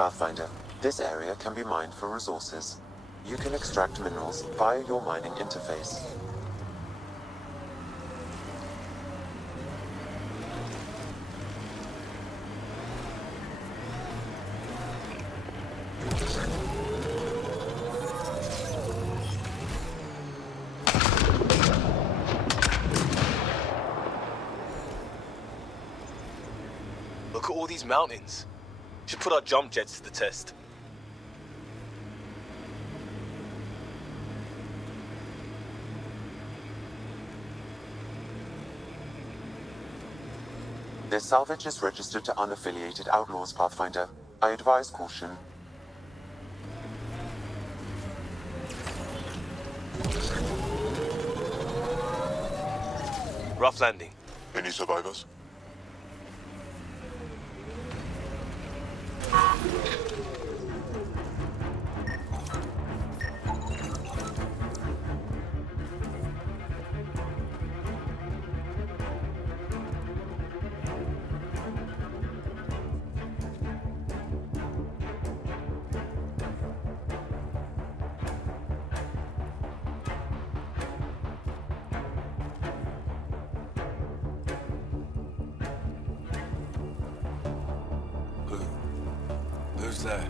Pathfinder. This area can be mined for resources. You can extract minerals via your mining interface. Look at all these mountains. Should put our jump jets to the test. This salvage is registered to unaffiliated outlaws, Pathfinder. I advise caution. Rough landing. Any survivors? Who's there?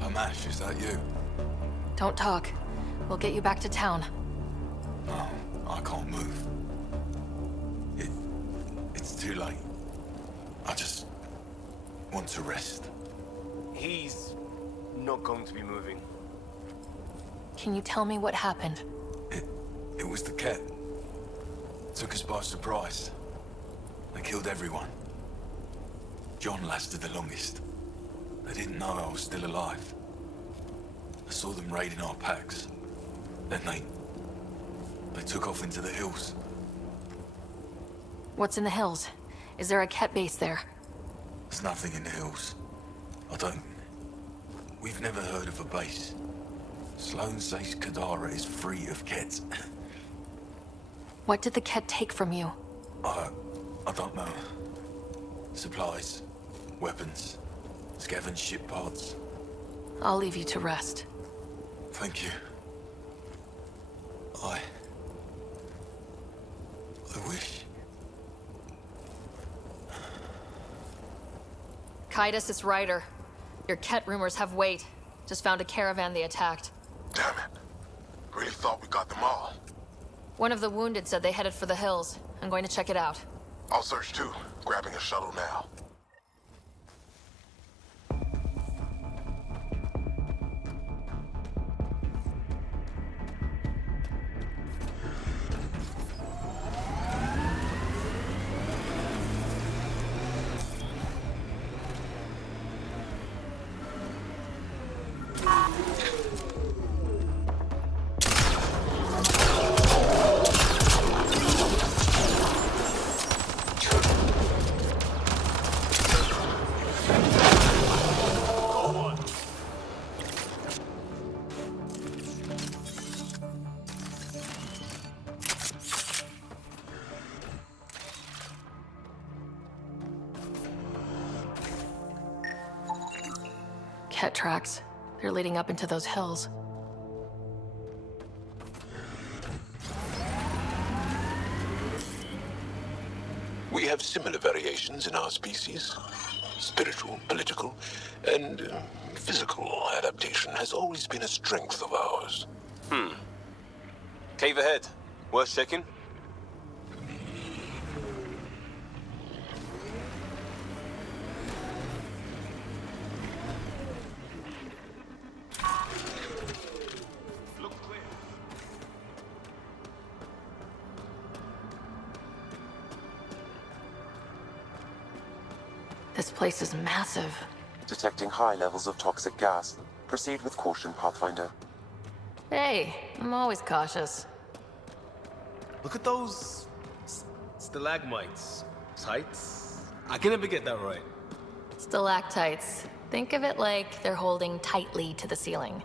Hamash, is that you? Don't talk. We'll get you back to town. No, I can't move. It's too late. I just want to rest. He's not going to be moving. Can you tell me what happened? It was the Kett. Took us by surprise. They killed everyone. John lasted the longest. They didn't know I was still alive. I saw them raiding our packs. Then they took off into the hills. What's in the hills? Is there a Kett base there? There's nothing in the hills. We've never heard of a base. Sloan says Kadara is free of Kett. What did the Kett take from you? I don't know. Supplies, weapons, scavenged ship parts. I'll leave you to rest. Thank you. I wish. Kaitis, it's Ryder. Your Kett rumors have weight. Just found a caravan they attacked. Damn it. Really thought we got them all. One of the wounded said they headed for the hills. I'm going to check it out. I'll search too. Grabbing a shuttle now. Kett tracks. They're leading up into those hills. We have similar variations in our species. Spiritual, political, and physical adaptation has always been a strength of ours. Cave ahead. Worth checking? This place is massive. Detecting high levels of toxic gas. Proceed with caution, Pathfinder. Hey, I'm always cautious. Look at those stalagmites. Tights? I can never get that right. Stalactites. Think of it like they're holding tightly to the ceiling.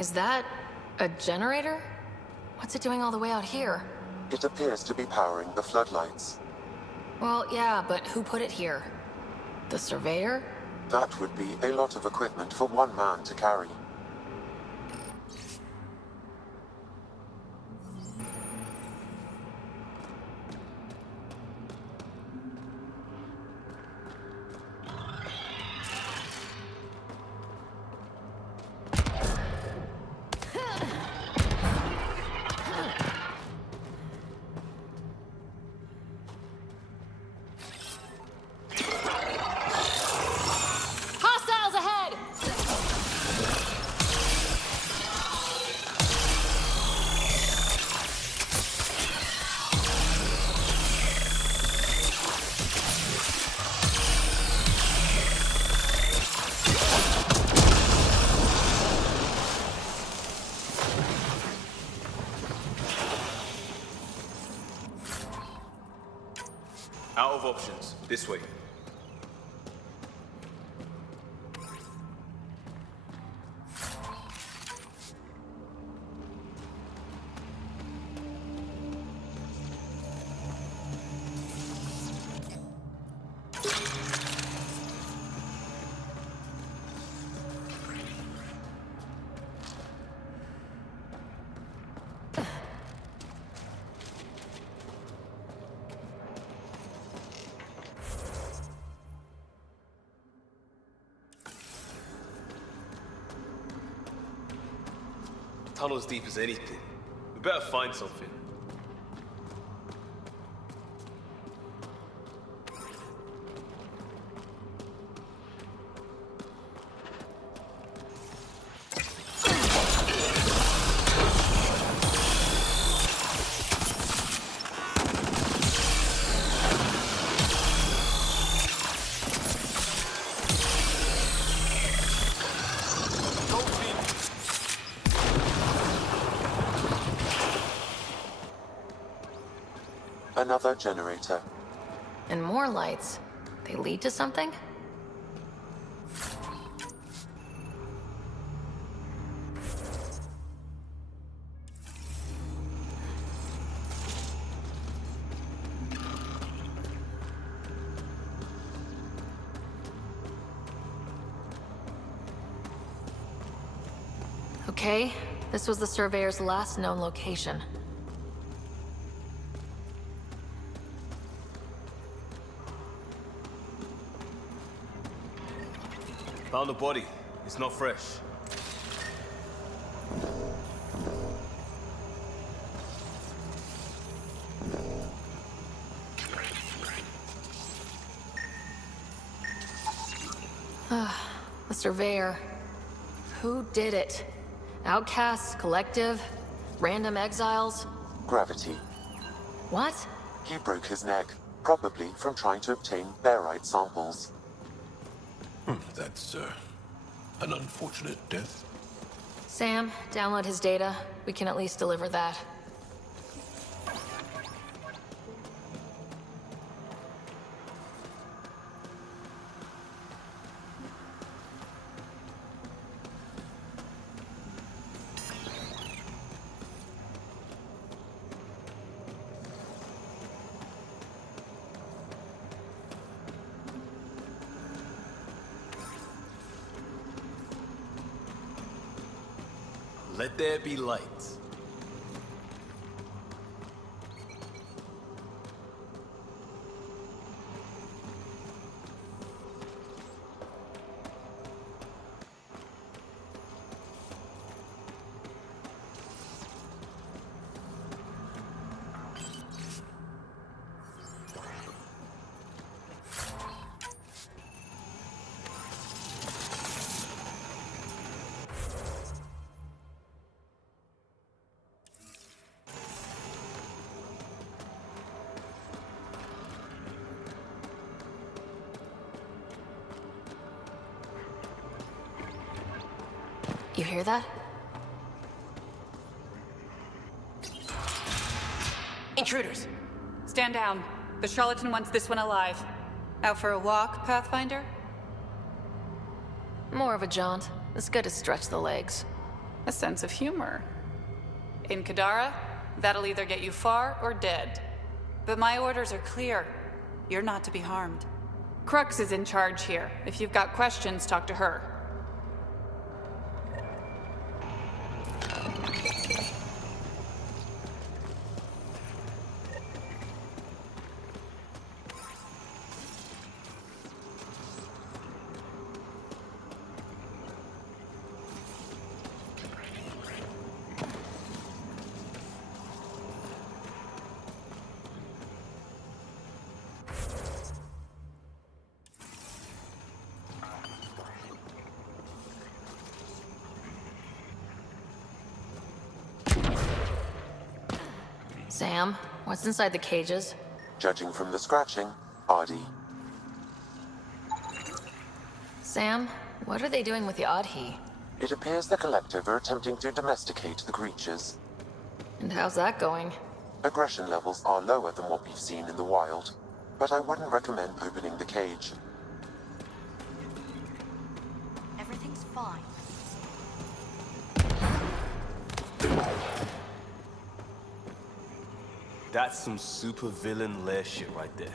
Is that a generator? What's it doing all the way out here? It appears to be powering the floodlights. Well, yeah, but who put it here? The surveyor? That would be a lot of equipment for one man to carry. Hostiles ahead! Out of options. This way. Tunnel as deep as anything. We better find something. Another generator. And more lights. They lead to something? Okay, this was the surveyor's last known location. Found the body. It's not fresh. The surveyor. Who did it? Outcasts, collective, random exiles? Gravity. What? He broke his neck, probably from trying to obtain barite samples. That's, an unfortunate death. Sam, download his data. We can at least deliver that. Let there be light. You hear that? Intruders! Stand down. The charlatan wants this one alive. Out for a walk, Pathfinder? More of a jaunt. It's good to stretch the legs. A sense of humor. In Kadara, that'll either get you far or dead. But my orders are clear. You're not to be harmed. Crux is in charge here. If you've got questions, talk to her. Sam, what's inside the cages? Judging from the scratching, Artie. Sam, what are they doing with the Adhi? It appears the Collective are attempting to domesticate the creatures. And how's that going? Aggression levels are lower than what we've seen in the wild, but I wouldn't recommend opening the cage. Everything's fine. That's some super villain lair shit right there.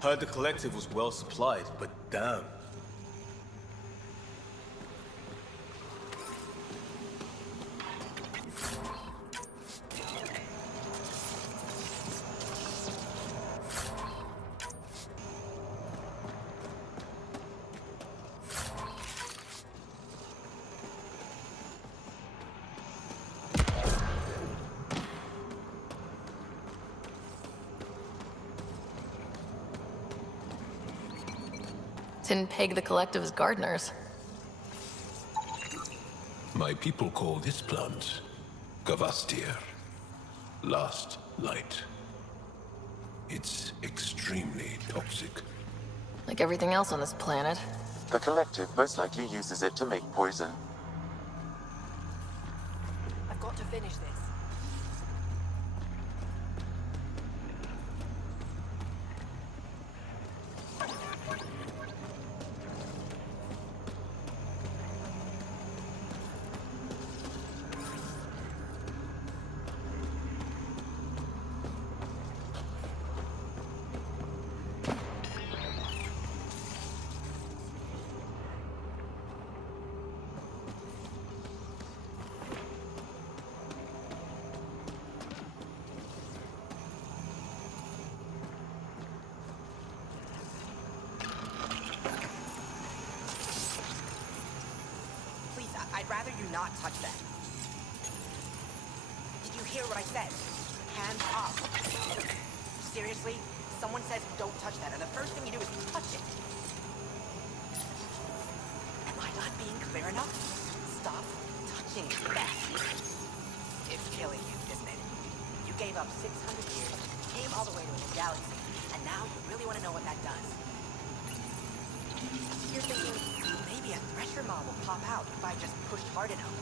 Heard the Collective was well supplied, but damn. Didn't peg the Collective as gardeners. My people call this plant Gavastir, last light. It's extremely toxic. Like everything else on this planet. The Collective most likely uses it to make poison. I've got to finish this. I'd rather you not touch that. Did you hear what I said? Hands up. Seriously? Someone says don't touch that, and the first thing you do is touch it. Am I not being clear enough? Stop touching that. It's killing you, isn't it? You gave up 600 years, came all the way to a new galaxy, and now you really want to know what that does. You're thinking, maybe a Thresher mob will pop out if I just pushed hard enough.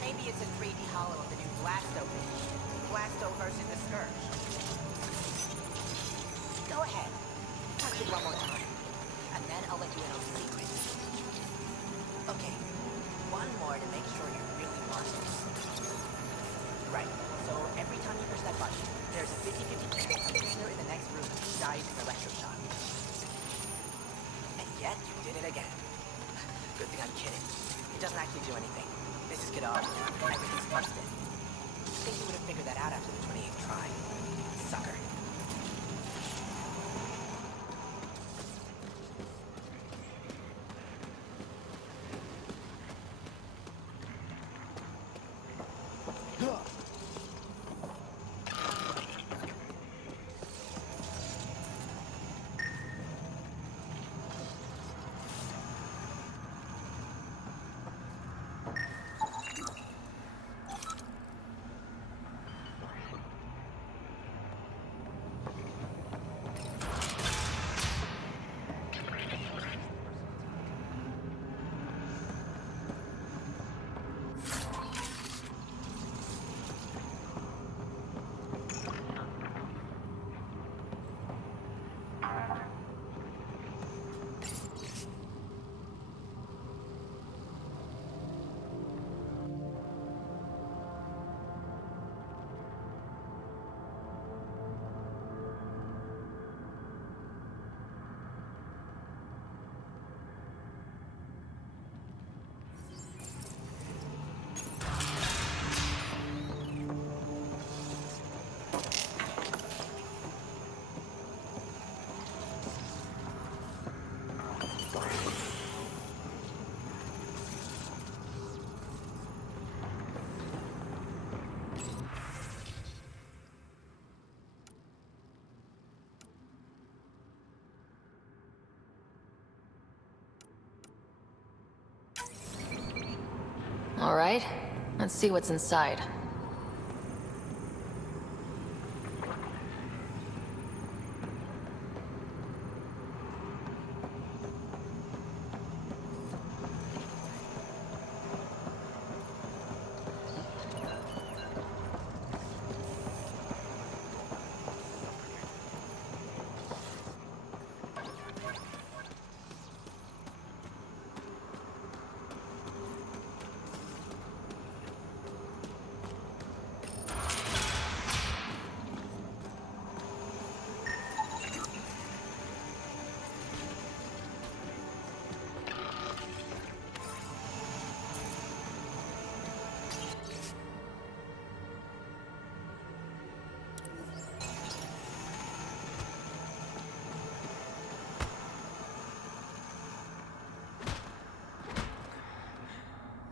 Maybe it's a 3D hollow of the new Blasto thing. Blasto versus the Scourge. Go ahead. Touch it one more time. And then I'll let you in on the secret. Okay. One more to make sure you really want this. Right. So every time you push that button, there's a 50-50 chance a prisoner in the next room dies in electroshock. Yet you did it again. Good thing I'm kidding. It doesn't actually do anything. This is Kadara. Everything's busted. I think you would have figured that out after the 28th try. Sucker. All right, let's see what's inside.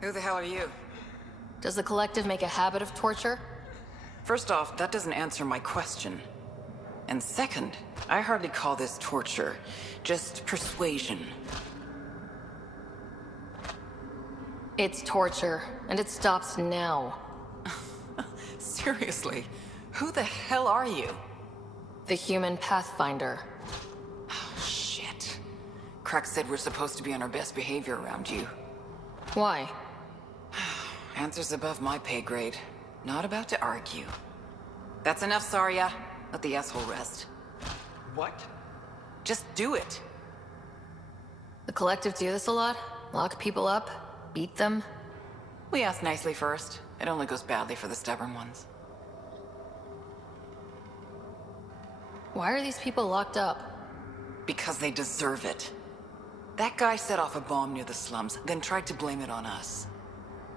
Who the hell are you? Does the Collective make a habit of torture? First off, that doesn't answer my question. And second, I hardly call this torture, just persuasion. It's torture, and it stops now. Seriously, who the hell are you? The human Pathfinder. Shit. Crux said we're supposed to be on our best behavior around you. Why? Answers above my pay grade. Not about to argue. That's enough, Saria. Let the asshole rest. What? Just do it. The Collective do this a lot? Lock people up? Beat them? We ask nicely first. It only goes badly for the stubborn ones. Why are these people locked up? Because they deserve it. That guy set off a bomb near the slums, then tried to blame it on us.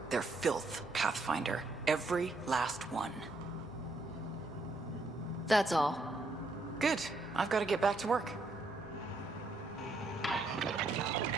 They're filth, Pathfinder. Every last one. That's all. Good. I've got to get back to work. I'm working on it.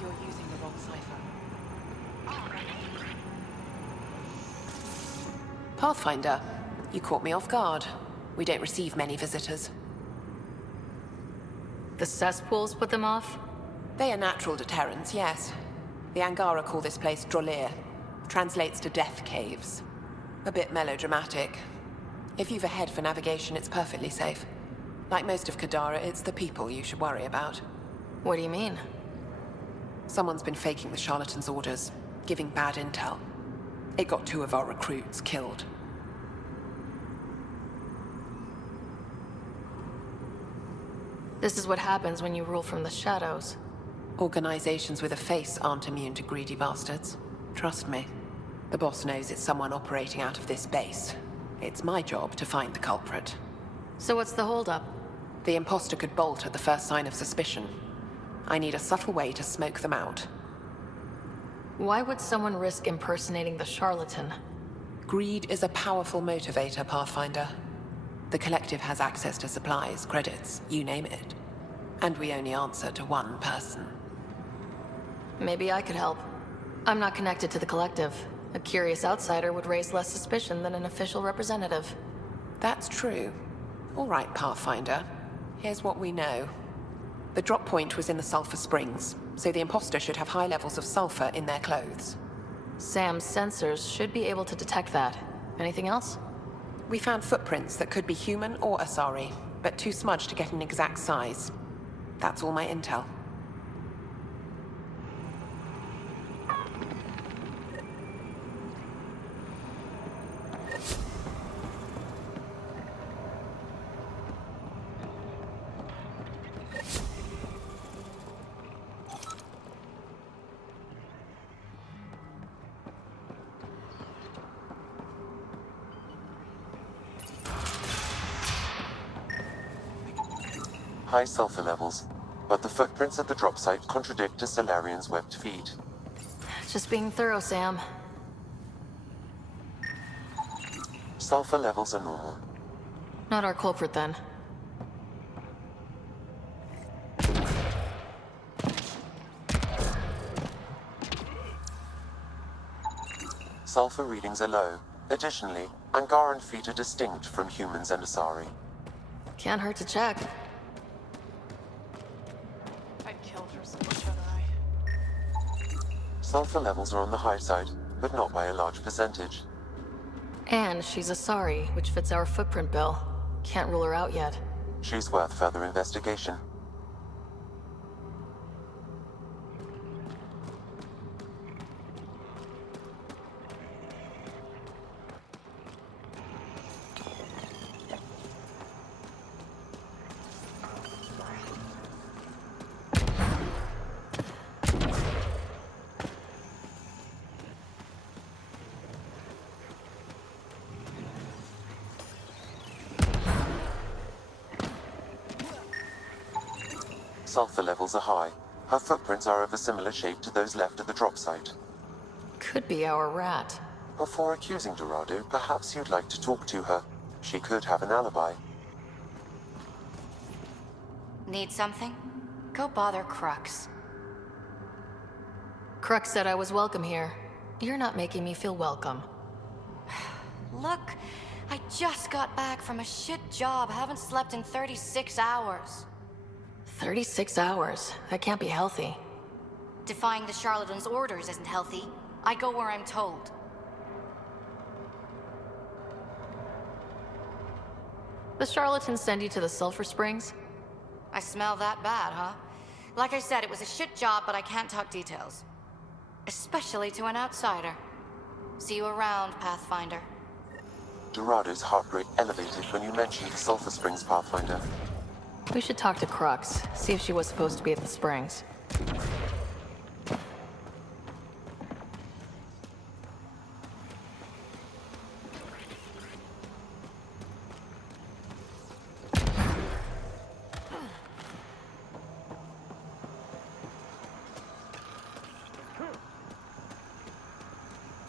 You're using the wrong cipher. Pathfinder, you caught me off guard. We don't receive many visitors. The cesspools put them off? They are natural deterrents, yes. The Angara call this place Drolir. Translates to death caves. A bit melodramatic. If you've a head for navigation, it's perfectly safe. Like most of Kadara, it's the people you should worry about. What do you mean? Someone's been faking the charlatan's orders, giving bad intel. It got 2 of our recruits killed. This is what happens when you rule from the shadows. Organizations with a face aren't immune to greedy bastards. Trust me. The boss knows it's someone operating out of this base. It's my job to find the culprit. So what's the holdup? The imposter could bolt at the first sign of suspicion. I need a subtle way to smoke them out. Why would someone risk impersonating the charlatan? Greed is a powerful motivator, Pathfinder. The Collective has access to supplies, credits, you name it. And we only answer to one person. Maybe I could help. I'm not connected to the Collective. A curious outsider would raise less suspicion than an official representative. That's true. All right, Pathfinder. Here's what we know. The drop point was in the Sulphur Springs, so the imposter should have high levels of sulfur in their clothes. Sam's sensors should be able to detect that. Anything else? We found footprints that could be human or Asari, but too smudged to get an exact size. That's all my intel. high sulfur levels, but the footprints at the drop site contradict a Solarian's webbed feet. Just being thorough, Sam. Sulfur levels are normal. Not our culprit, then. Sulfur readings are low. Additionally, Angaran feet are distinct from humans and Asari. Can't hurt to check. I'd kill for some shut-eye. Sulfur levels are on the high side, but not by a large percentage. And she's Asari, which fits our footprint bill. Can't rule her out yet. She's worth further investigation. Sulfur levels are high. Her footprints are of a similar shape to those left at the drop site. Could be our rat. Before accusing Dorado, perhaps you'd like to talk to her. She could have an alibi. Need something? Go bother Crux. Crux said I was welcome here. You're not making me feel welcome. Look, I just got back from a shit job. Haven't slept in 36 hours. 36 hours? That can't be healthy. Defying the charlatan's orders isn't healthy. I go where I'm told. The charlatans send you to the sulfur springs? I smell that bad, huh? Like I said, it was a shit job, but I can't talk details. Especially to an outsider. See you around, Pathfinder. Dorado's heart rate elevated when you mentioned the Sulphur Springs, Pathfinder. We should talk to Crux, see if she was supposed to be at the springs.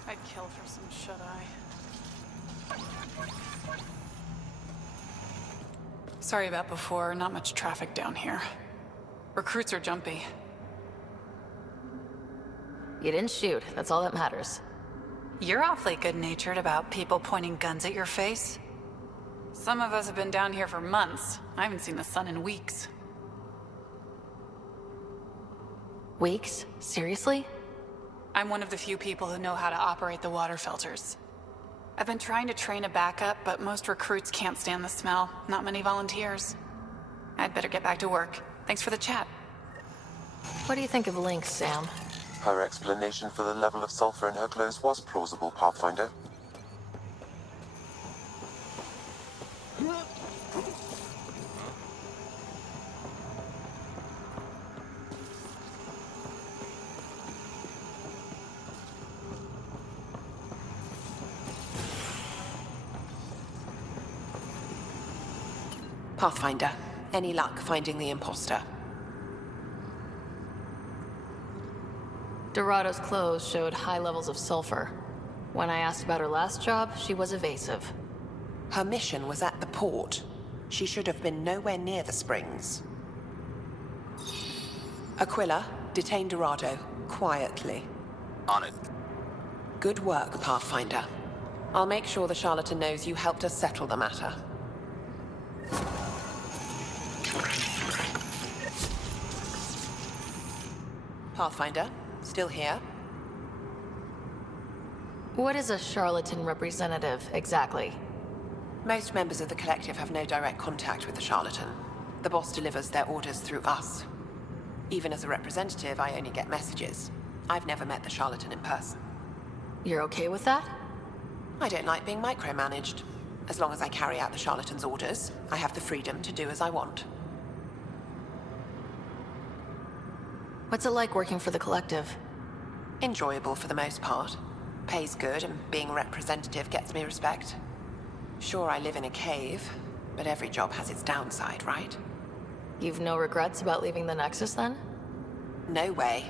I'd kill for some shut-eye. Sorry about before, not much traffic down here. Recruits are jumpy. You didn't shoot, that's all that matters. You're awfully good-natured about people pointing guns at your face. Some of us have been down here for months. I haven't seen the sun in weeks. Weeks? Seriously? I'm one of the few people who know how to operate the water filters. I've been trying to train a backup, but most recruits can't stand the smell. Not many volunteers. I'd better get back to work. Thanks for the chat. What do you think of Lynx, Sam? Her explanation for the level of sulfur in her clothes was plausible, Pathfinder. Pathfinder, any luck finding the imposter? Dorado's clothes showed high levels of sulfur. When I asked about her last job, she was evasive. Her mission was at the port. She should have been nowhere near the springs. Aquila, detain Dorado, quietly. On it. Good work, Pathfinder. I'll make sure the charlatan knows you helped us settle the matter. Pathfinder, still here? What is a charlatan representative, exactly? Most members of the collective have no direct contact with the charlatan. The boss delivers their orders through us. Even as a representative, I only get messages. I've never met the charlatan in person. You're okay with that? I don't like being micromanaged. As long as I carry out the charlatan's orders, I have the freedom to do as I want. What's it like working for the collective? Enjoyable for the most part. Pays good, and being a representative gets me respect. Sure, I live in a cave, but every job has its downside, right? You've no regrets about leaving the Nexus, then? No way.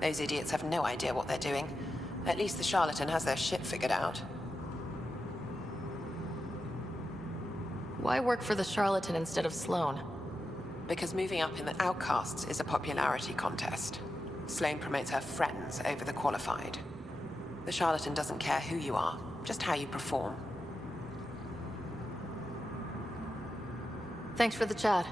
Those idiots have no idea what they're doing. At least the charlatan has their shit figured out. Why work for the charlatan instead of Sloan? Because moving up in the outcasts is a popularity contest. Sloan promotes her friends over the qualified. The charlatan doesn't care who you are, just how you perform. Thanks for the chat.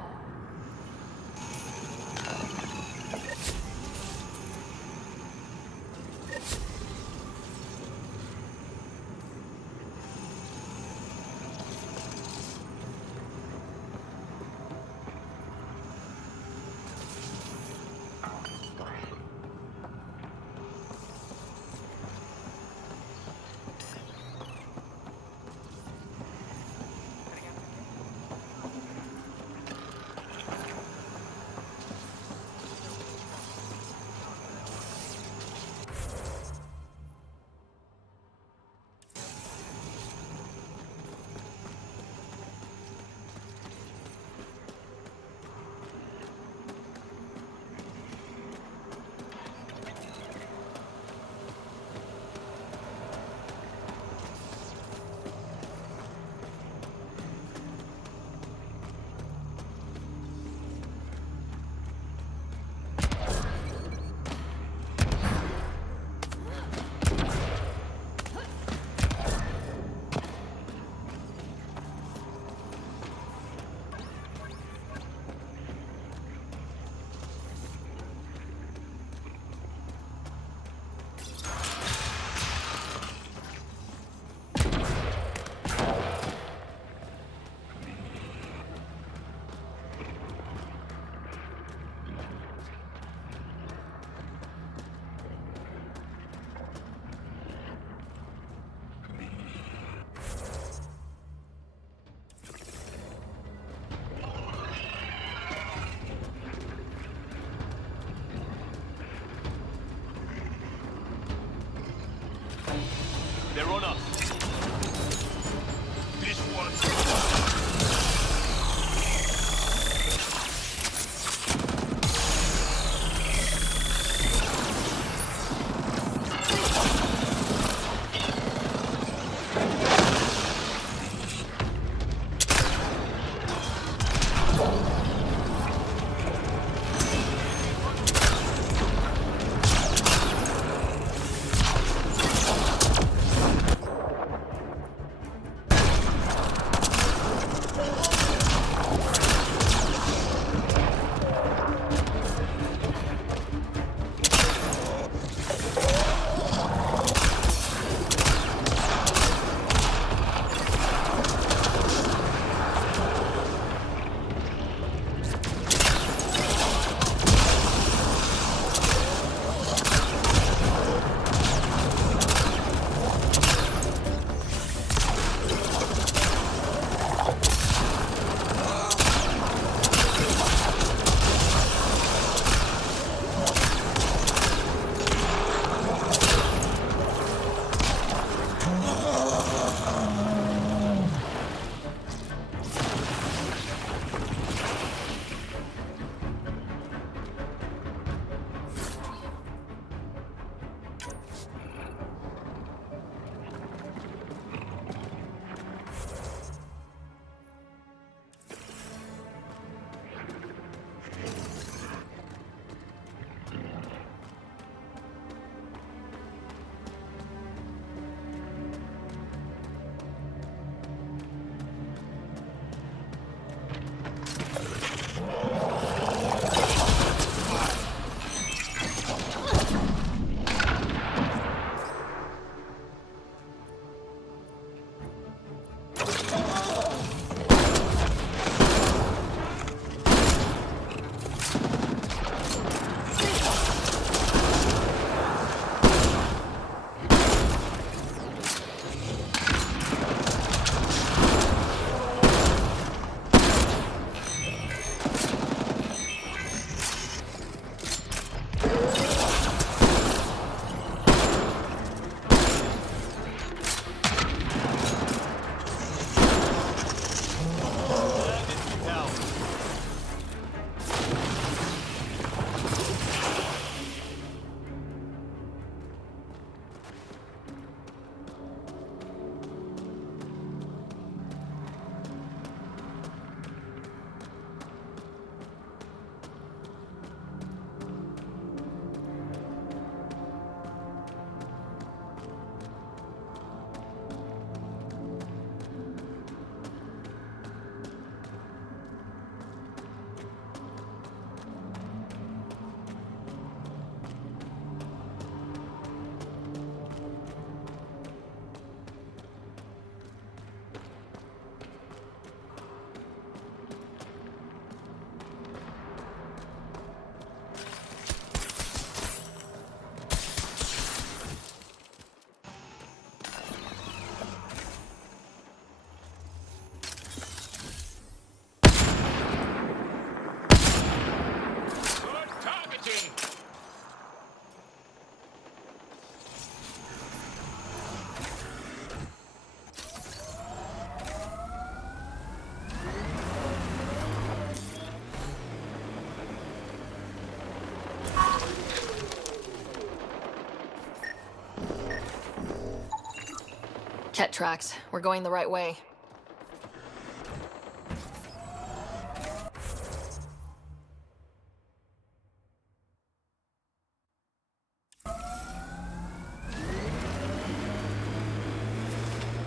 Kett tracks. We're going the right way.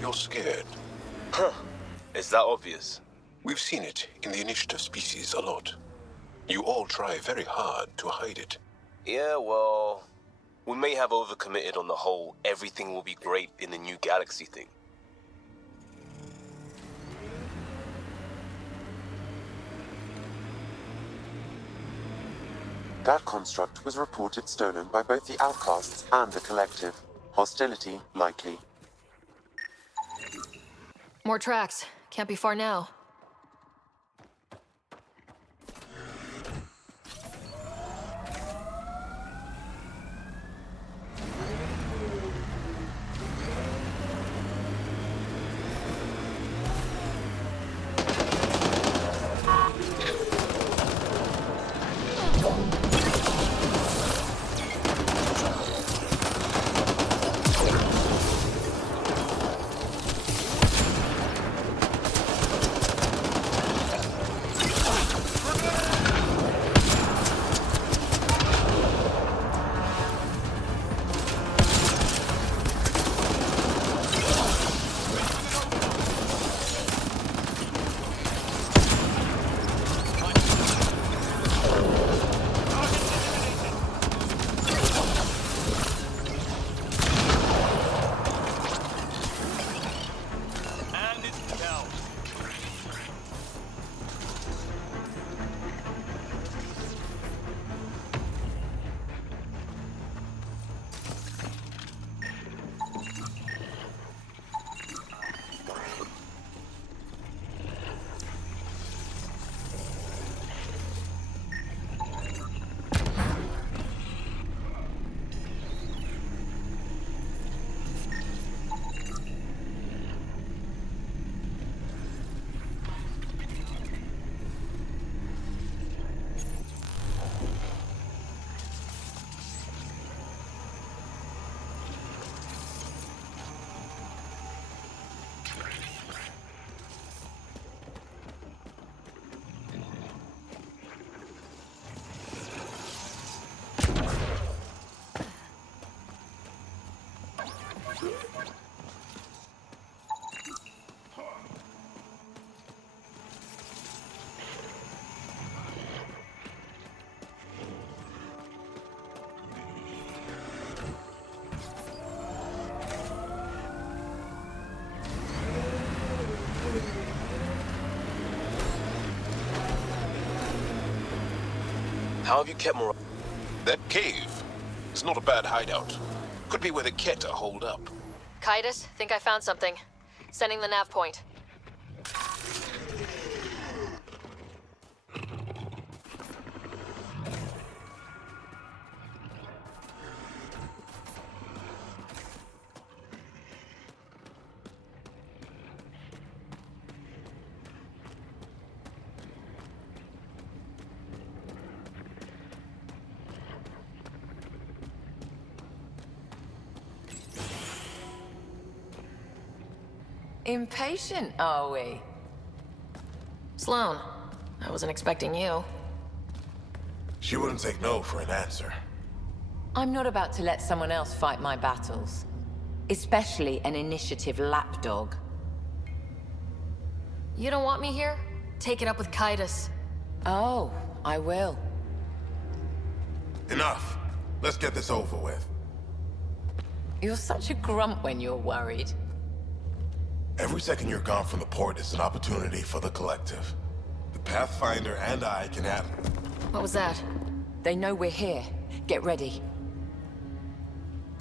You're scared. Huh. Is that obvious? We've seen it in the initiative species a lot. You all try very hard to hide it. Yeah, well, we may have overcommitted on the whole everything will be great in the new galaxy thing. That construct was reported stolen by both the Outcasts and the Collective. Hostility likely. More tracks. Can't be far now. How have you kept more? That cave is not a bad hideout. Could be where the Kett are holed up. Kaitis, think I found something. Sending the nav point. Impatient, are we? Sloan, I wasn't expecting you. She wouldn't take no for an answer. I'm not about to let someone else fight my battles. Especially an initiative lapdog. You don't want me here? Take it up with Kaitis. Oh, I will. Enough. Let's get this over with. You're such a grump when you're worried. Every second you're gone from the port is an opportunity for the Collective. The Pathfinder and I can have... What was that? They know we're here. Get ready.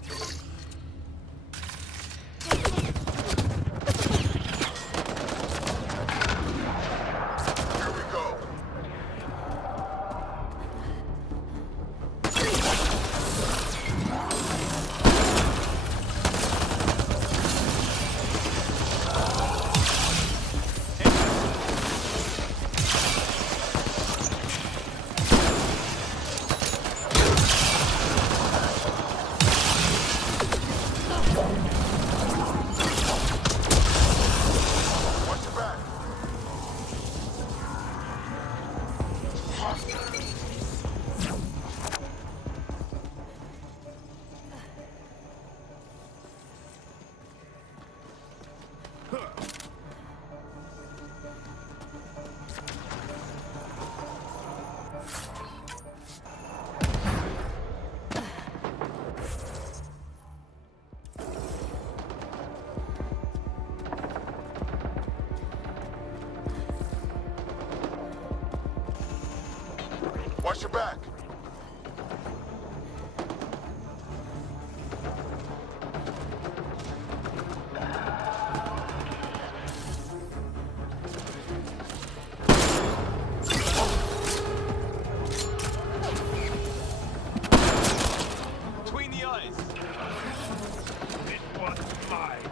Here we go. Watch your back. Between the eyes. This one's mine.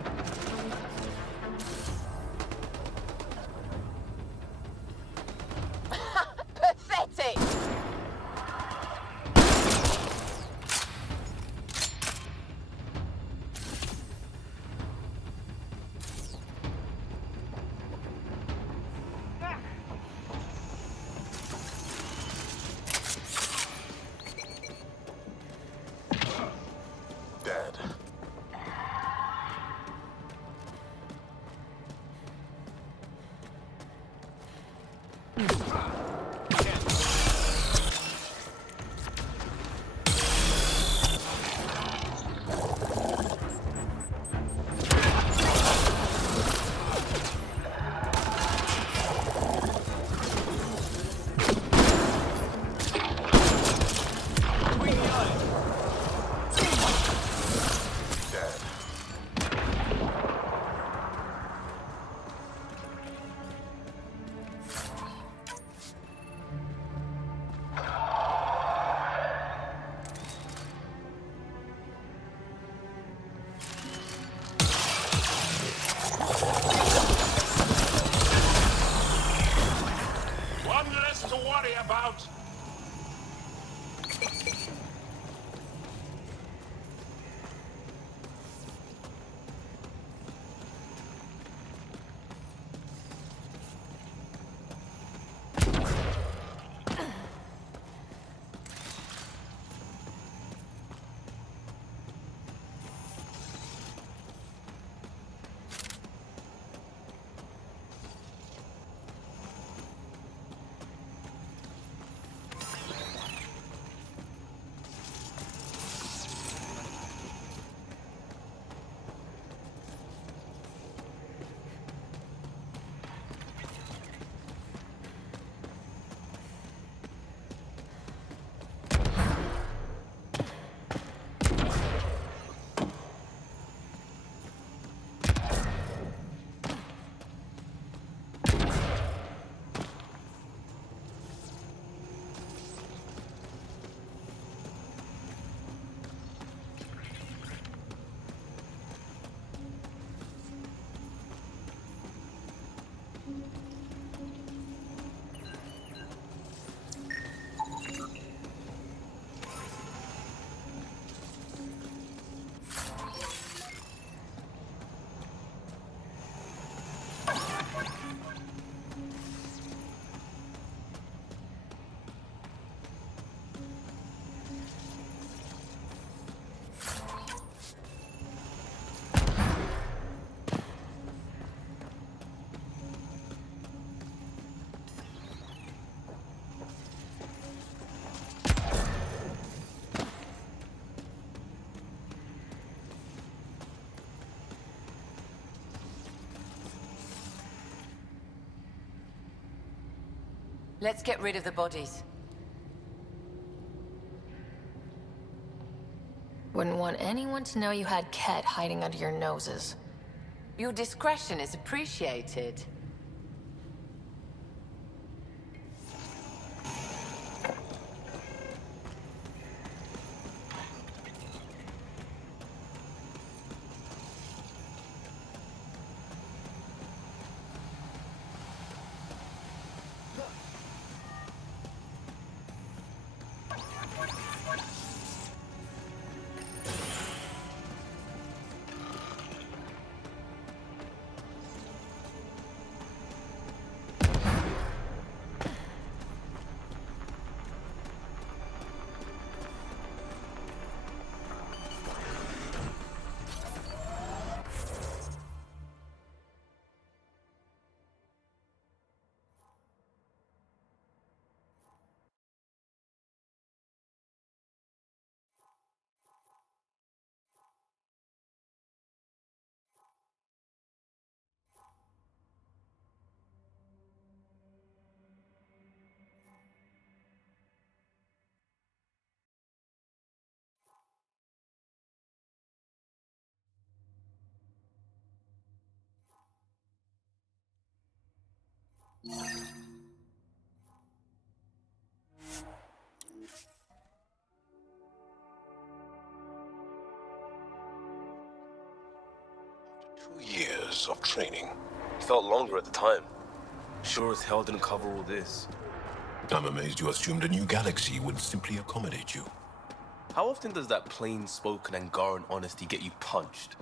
Pathetic! Dead. Between the eyes. Dead. One less to worry about. Let's get rid of the bodies. Wouldn't want anyone to know you had Kett hiding under your noses. Your discretion is appreciated. Years of training. Felt longer at the time. Sure as hell didn't cover all this. I'm amazed you assumed a new galaxy would simply accommodate you. How often does that plain-spoken Angaran honesty get you punched?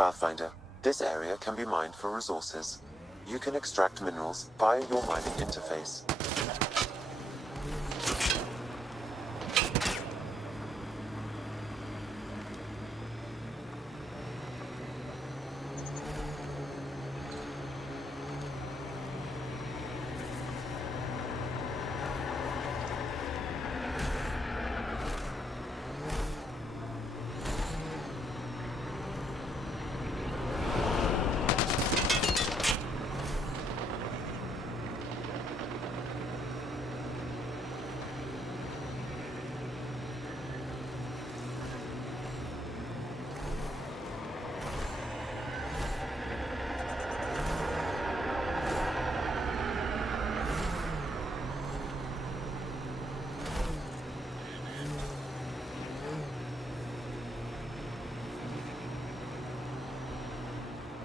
Pathfinder, this area can be mined for resources. You can extract minerals via your mining interface.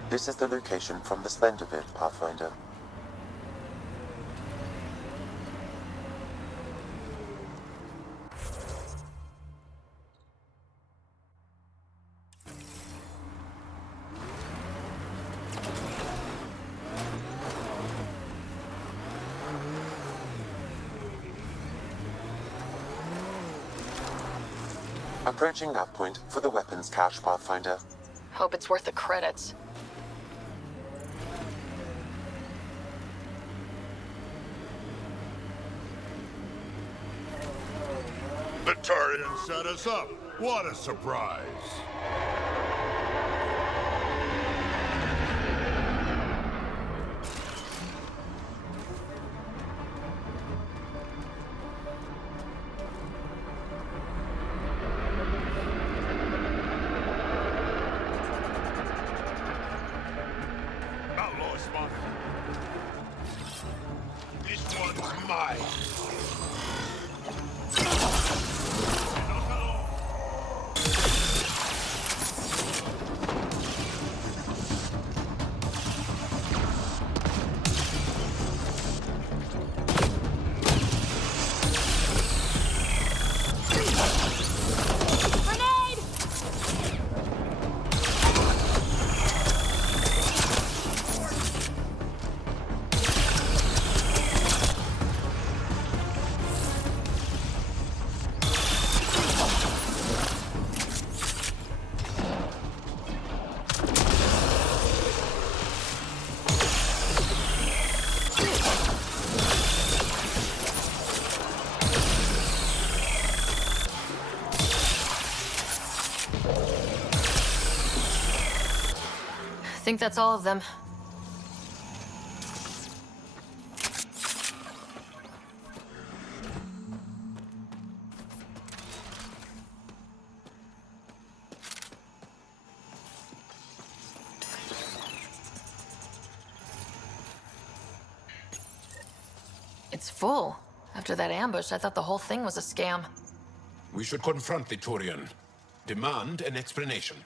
This is the location from the Splendor Bit, Pathfinder. Approaching that point for the weapons cache, Pathfinder. Hope it's worth the credits. The Turian set us up. What a surprise. Outlaw spotted. This one's mine. think that's all of them. It's full. After that ambush, I thought the whole thing was a scam. We should confront the Turian. Demand an explanation.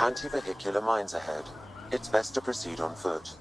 Anti-vehicular mines ahead. It's best to proceed on foot.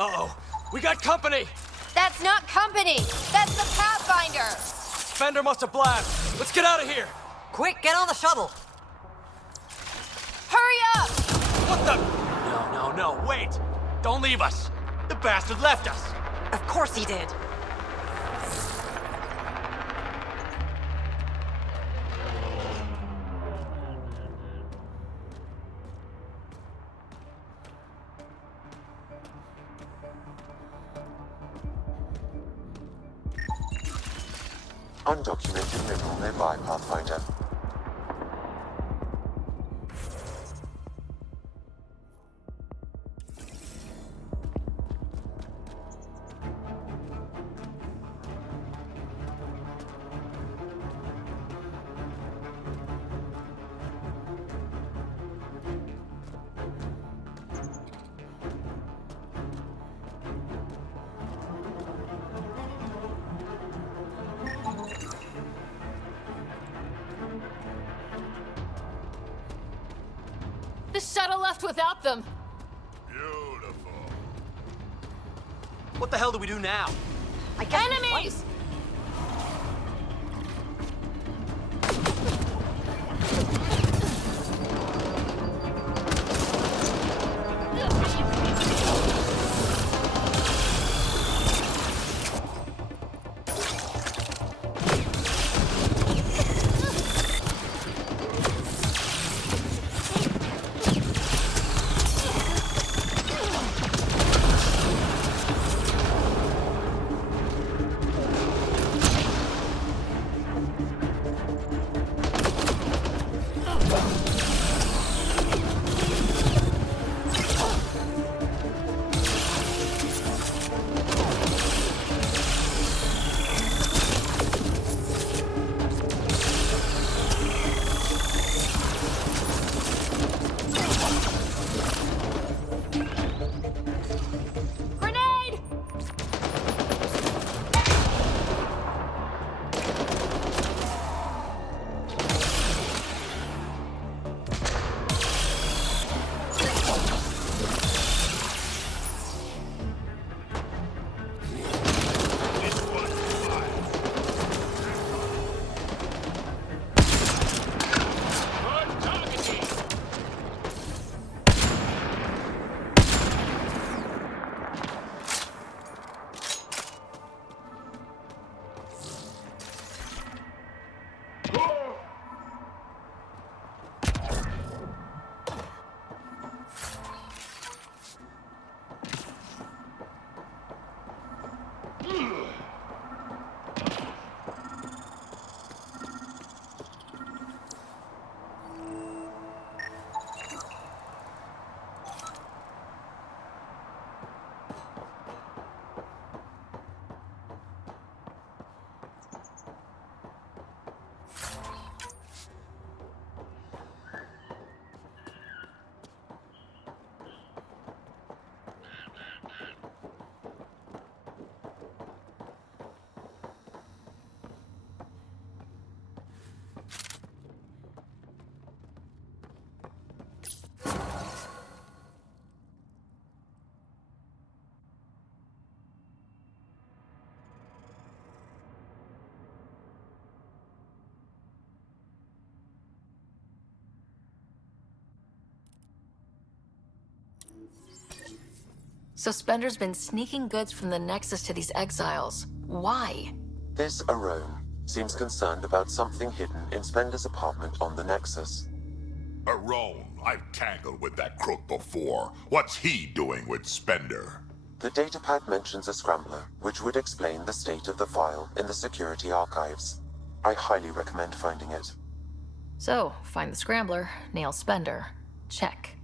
Uh-oh, we got company! That's not company! That's the Pathfinder! Fender must have blasted. Let's get out of here! Quick, get on the shuttle! Hurry up! What the? No, wait! Don't leave us! The bastard left us! Of course he did. Undocumented mineral nearby, Pathfinder. The shuttle left without them. Beautiful. What the hell do we do now? I guess Enemies! Grenade! So Spender's been sneaking goods from the Nexus to these exiles. Why? This Arone seems concerned about something hidden in Spender's apartment on the Nexus. Arone, I've tangled with that crook before. What's he doing with Spender? The datapad mentions a scrambler, which would explain the state of the file in the security archives. I highly recommend finding it. So, find the scrambler, nail Spender. Check.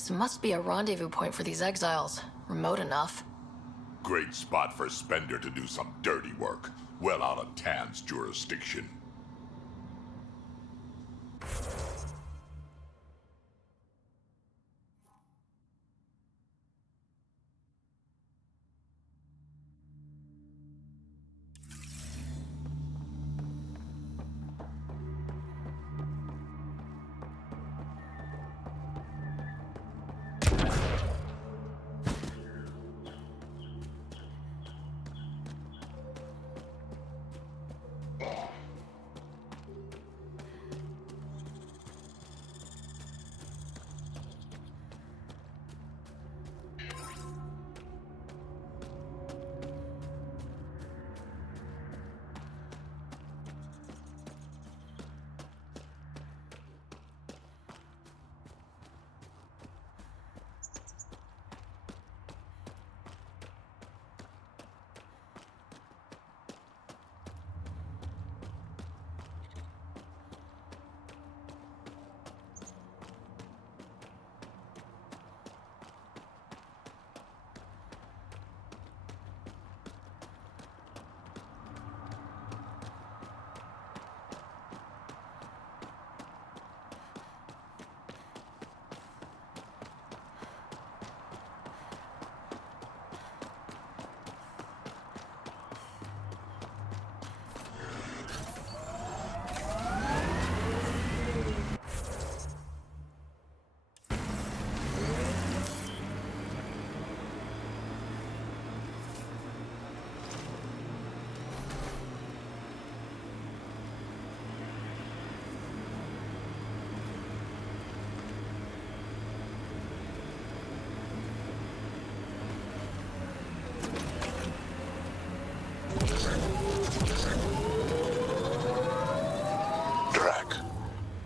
This must be a rendezvous point for these exiles. Remote enough. Great spot for Spender to do some dirty work. Well out of Tan's jurisdiction.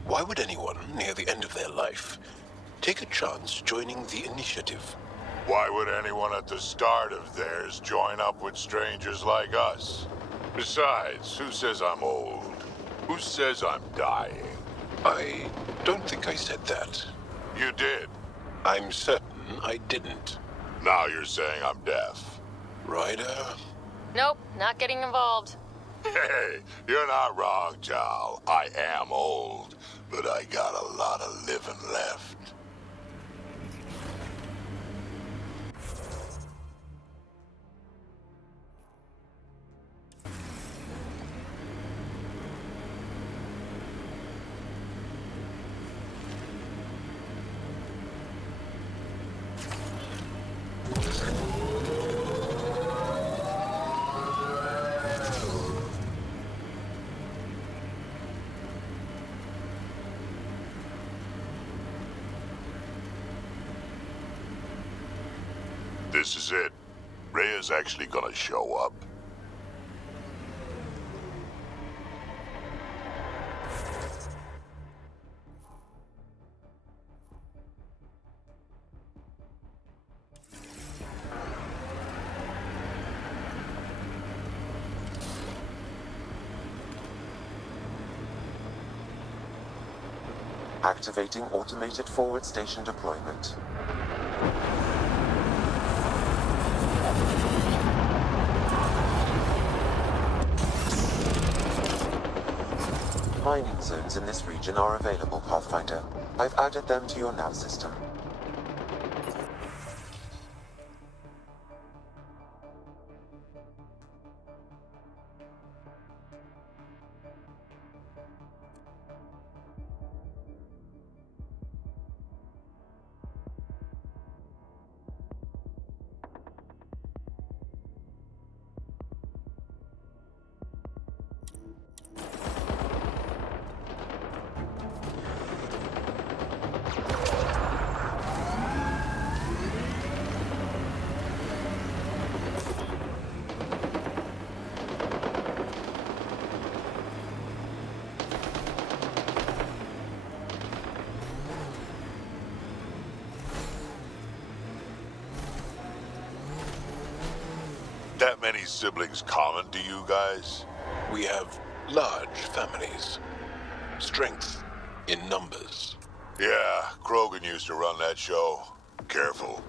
Why would anyone near the end of their life take a chance joining the initiative? Why would anyone at the start of theirs join up with strangers like us? Besides, who says I'm old? Who says I'm dying? I don't think I said that. You did. I'm certain I didn't. Now you're saying I'm deaf. Ryder? Nope, not getting involved. Hey, you're not wrong, Jal. I am old, but I got a lot of living left. This is it. Reyes actually gonna show up. Activating automated forward station deployment. Mining zones in this region are available, Pathfinder. I've added them to your nav system. That many siblings common to you guys? We have large families. Strength in numbers. Yeah, Krogan used to run that show. Careful.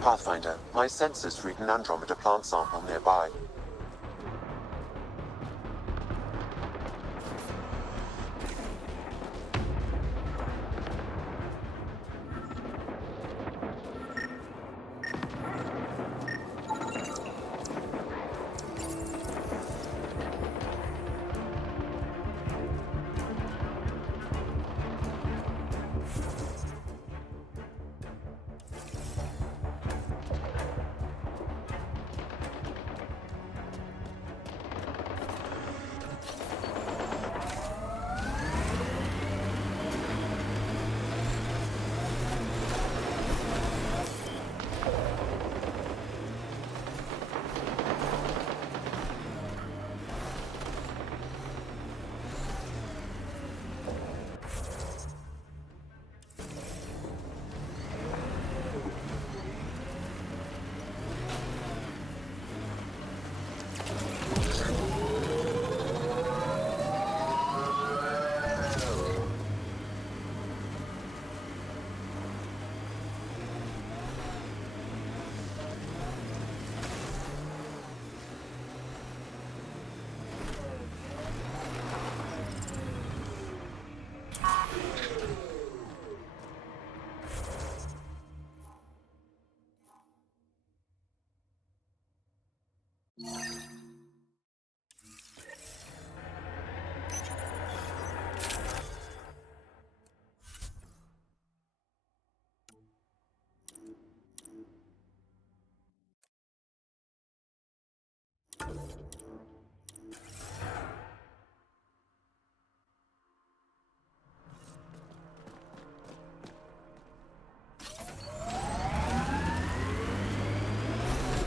Pathfinder, my sensors read an Andromeda plant sample nearby.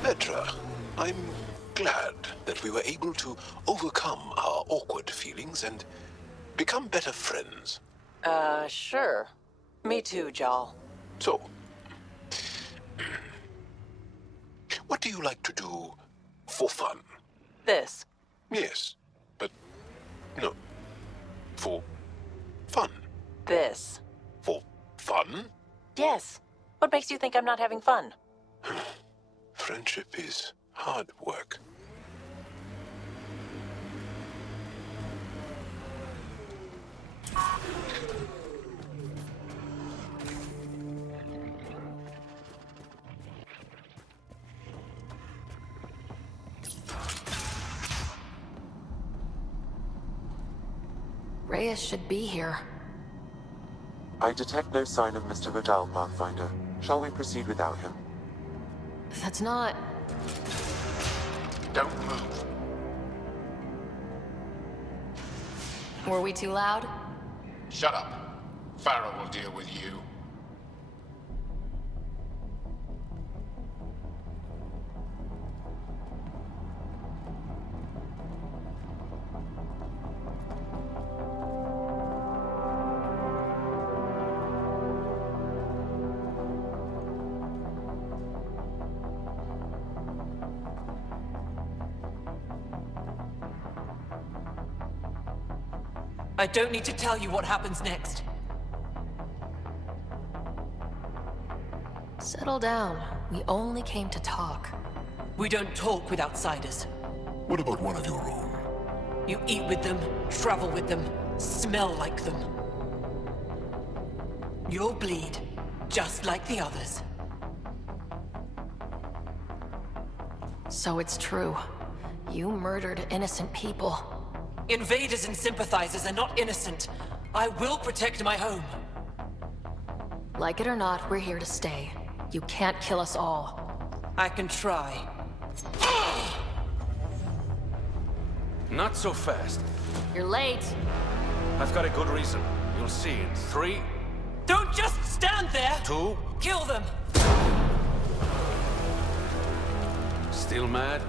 Petra, I'm glad that we were able to overcome our awkward feelings and become better friends. Sure. Me too, Jal. So, what do you like to do for fun? This. Yes, but no, for fun. This. For fun? Yes. What makes you think I'm not having fun? Friendship is hard work. Reyes should be here. I detect no sign of Mr. Vidal, Pathfinder. Shall we proceed without him? That's not... Don't move. Were we too loud? Shut up. Farrell will deal with you. I don't need to tell you what happens next. Settle down. We only came to talk. We don't talk with outsiders. What about one of your own? You eat with them, travel with them, smell like them. You'll bleed, just like the others. So it's true. You murdered innocent people. Invaders and sympathizers are not innocent. I will protect my home. Like it or not, we're here to stay. You can't kill us all. I can try. Not so fast. You're late. I've got a good reason. You'll see in 3, Don't just stand there! 2... Kill them! Still mad?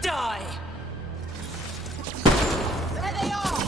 Die! There they are!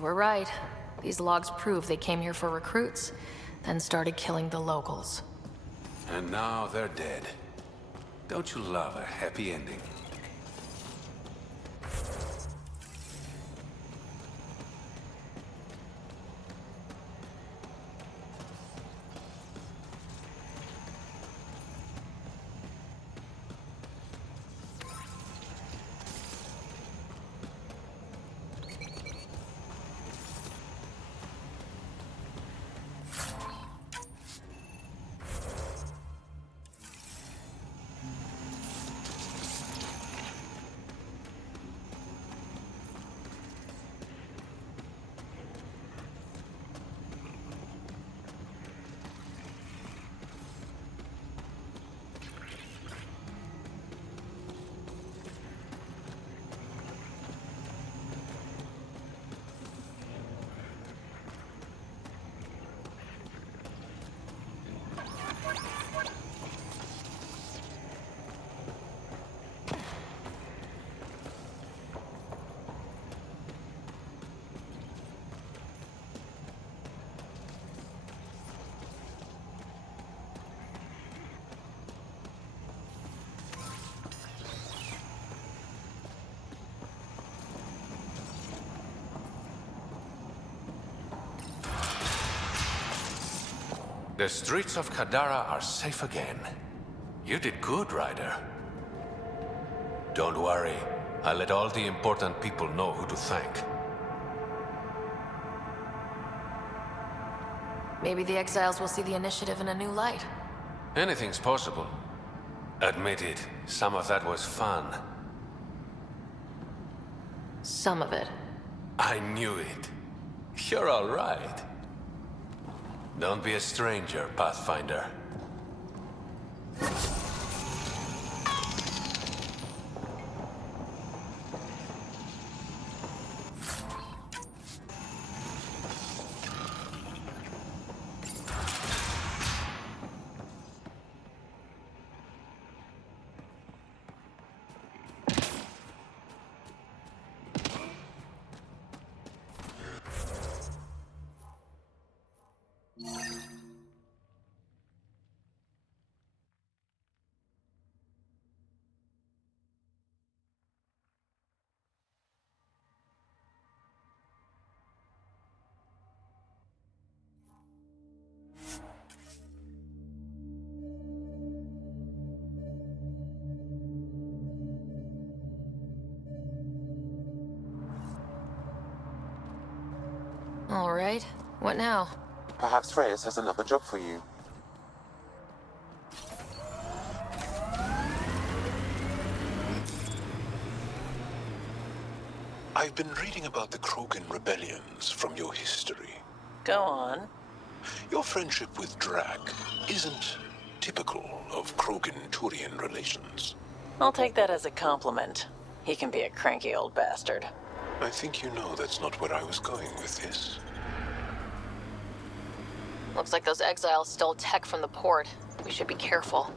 You were right. These logs prove they came here for recruits, then started killing the locals. And now they're dead. Don't you love a happy ending? The streets of Kadara are safe again. You did good, Ryder. Don't worry. I'll let all the important people know who to thank. Maybe the exiles will see the initiative in a new light. Anything's possible. Admit it, some of that was fun. Some of it. I knew it. You're all right. Don't be a stranger, Pathfinder. All right. What now? Perhaps Reyes has another job for you. I've been reading about the Krogan rebellions from your history. Go on. Your friendship with Drac isn't typical of Krogan-Turian relations. I'll take that as a compliment. He can be a cranky old bastard. I think you know that's not where I was going with this. Looks like those exiles stole tech from the port. We should be careful.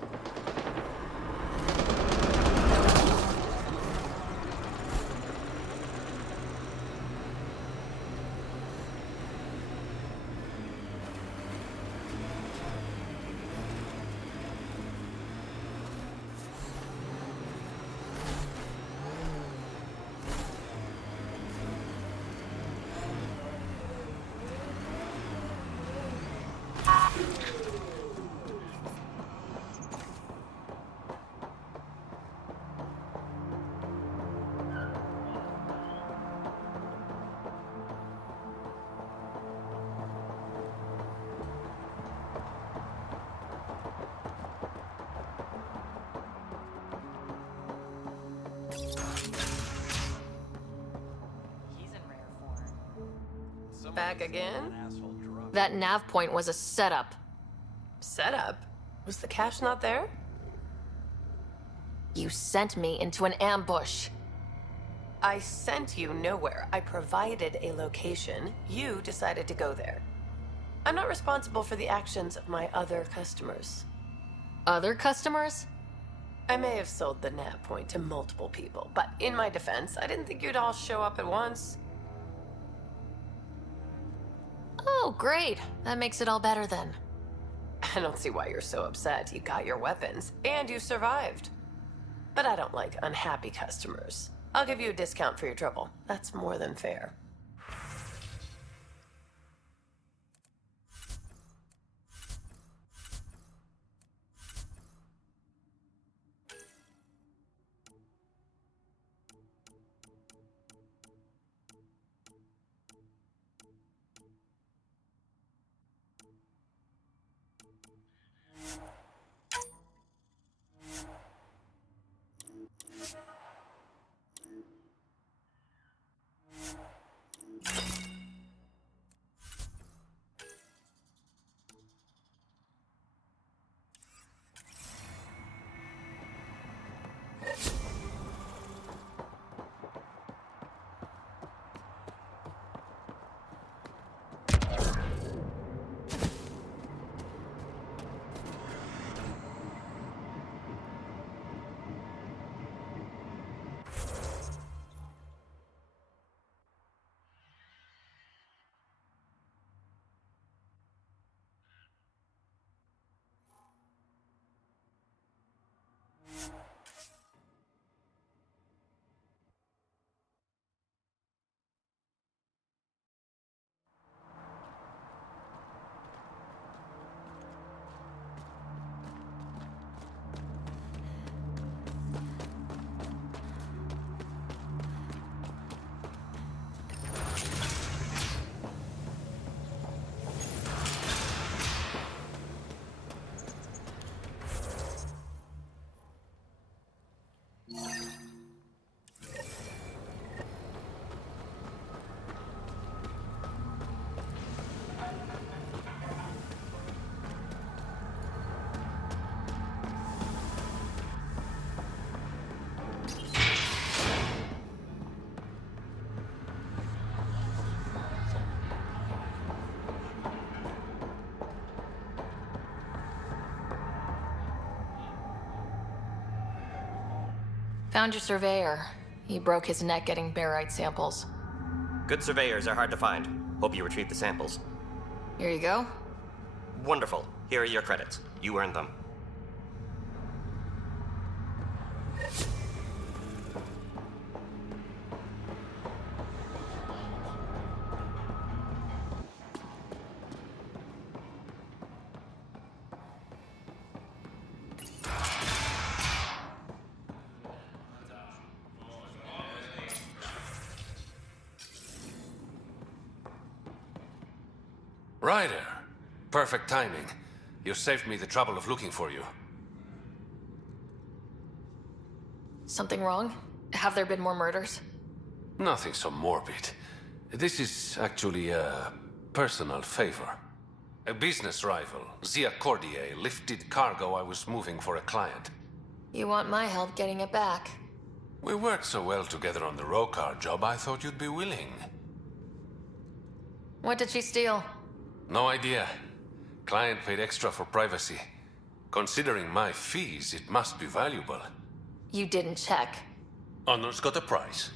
Back again? That nav point was a setup. Setup? Was the cache not there? You sent me into an ambush. I sent you nowhere. I provided a location. You decided to go there. I'm not responsible for the actions of my other customers. Other customers? I may have sold the nav point to multiple people, but in my defense, I didn't think you'd all show up at once. Oh, great. That makes it all better then. I don't see why you're so upset. You got your weapons, and you survived. But I don't like unhappy customers. I'll give you a discount for your trouble. That's more than fair. Found your surveyor. He broke his neck getting barite samples. Good surveyors are hard to find. Hope you retrieved the samples. Here you go. Wonderful. Here are your credits. You earned them. Ryder. Perfect timing. You saved me the trouble of looking for you. Something wrong? Have there been more murders? Nothing so morbid. This is actually a personal favor. A business rival, Zia Cordier, lifted cargo I was moving for a client. You want my help getting it back? We worked so well together on the Rokar job, I thought you'd be willing. What did she steal? No idea. Client paid extra for privacy. Considering my fees, it must be valuable. You didn't check. Honor's got a price.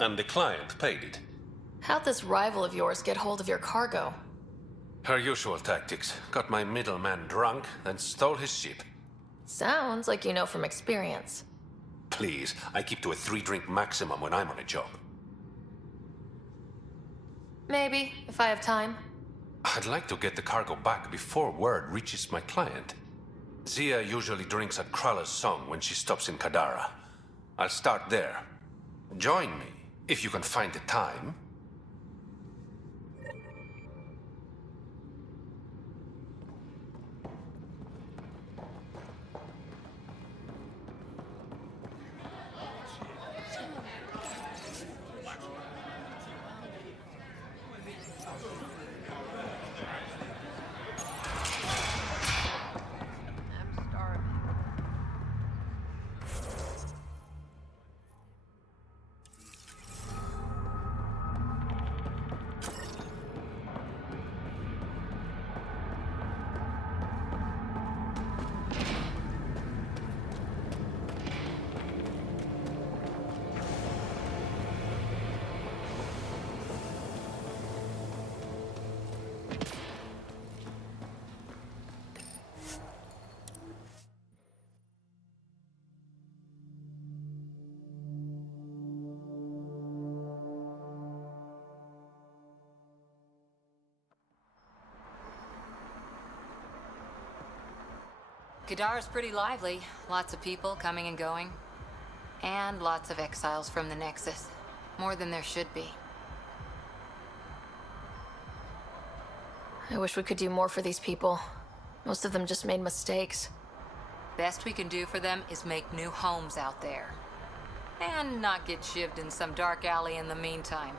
And the client paid it. How'd this rival of yours get hold of your cargo? Her usual tactics. Got my middleman drunk, then stole his ship. Sounds like you know from experience. Please, I keep to a 3-drink maximum when I'm on a job. Maybe, if I have time. I'd like to get the cargo back before word reaches my client. Zia usually drinks at Krala's Song when she stops in Kadara. I'll start there. Join me, if you can find the time. Kadara's pretty lively. Lots of people coming and going. And lots of exiles from the Nexus. More than there should be. I wish we could do more for these people. Most of them just made mistakes. Best we can do for them is make new homes out there. And not get shivved in some dark alley in the meantime.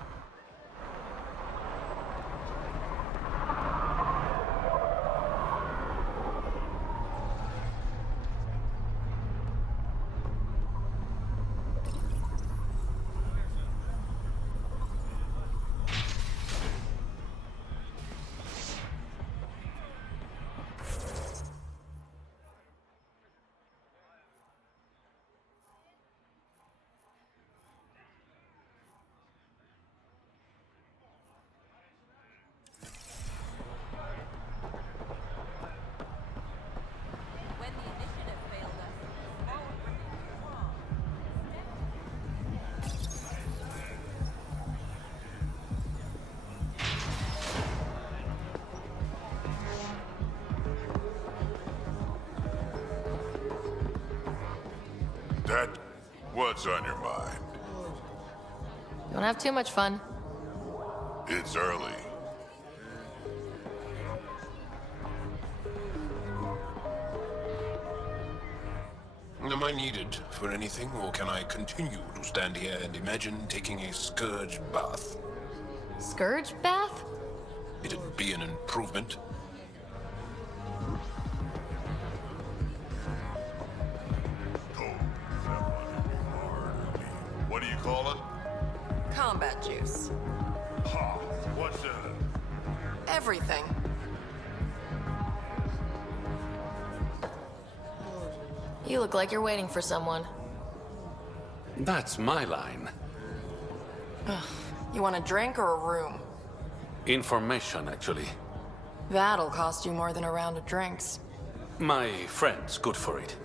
That, what's on your mind? Don't have too much fun. It's early. Am I needed for anything, or can I continue to stand here and imagine taking a scourge bath? Scourge bath? It'd be an improvement. What do you call it? Combat juice. Ha! What's in it? Everything. You look like you're waiting for someone. That's my line. You want a drink or a room? Information, actually. That'll cost you more than a round of drinks. My friend's good for it.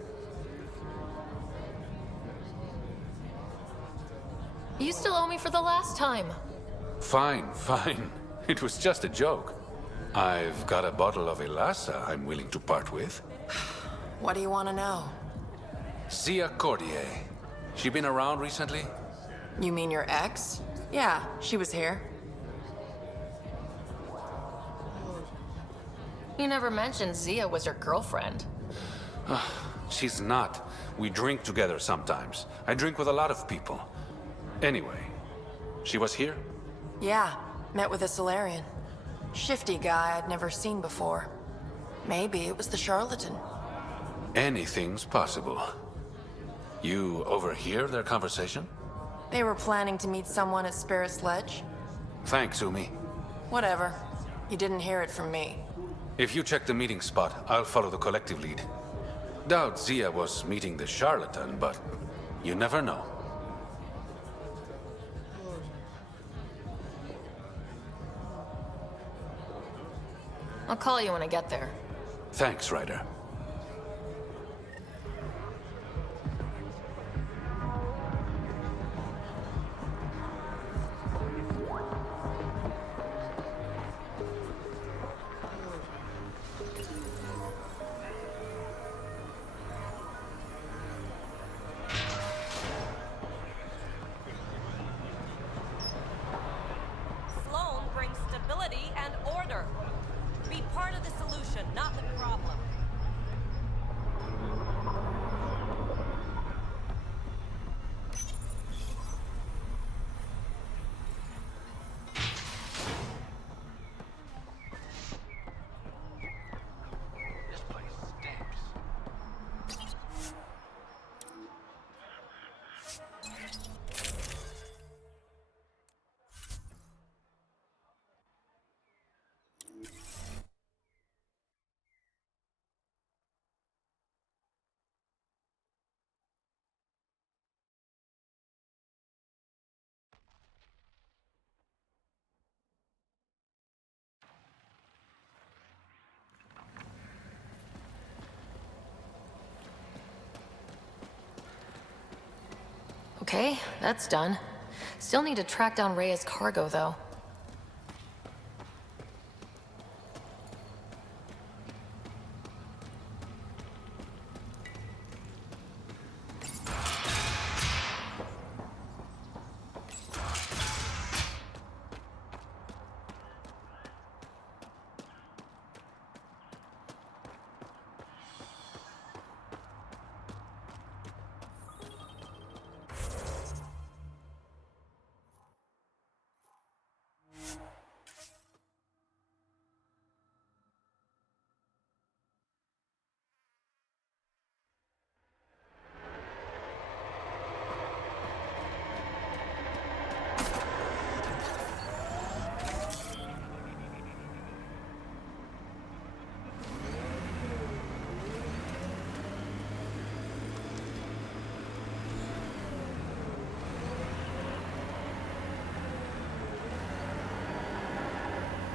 You still owe me for the last time. Fine, fine. It was just a joke. I've got a bottle of Elasa I'm willing to part with. What do you want to know? Zia Cordier. She been around recently? You mean your ex? Yeah, she was here. You never mentioned Zia was your girlfriend. She's not. We drink together sometimes. I drink with a lot of people. Anyway, she was here? Yeah, met with a Solarian. Shifty guy I'd never seen before. Maybe it was the charlatan. Anything's possible. You overhear their conversation? They were planning to meet someone at Spirit's Ledge. Thanks, Umi. Whatever. You didn't hear it from me. If you check the meeting spot, I'll follow the collective lead. Doubt Zia was meeting the charlatan, but you never know. I'll call you when I get there. Thanks, Ryder. Sloan brings stability and order. Be part of the solution, not the problem. This place stinks. Okay, that's done. Still need to track down Reyes' cargo, though.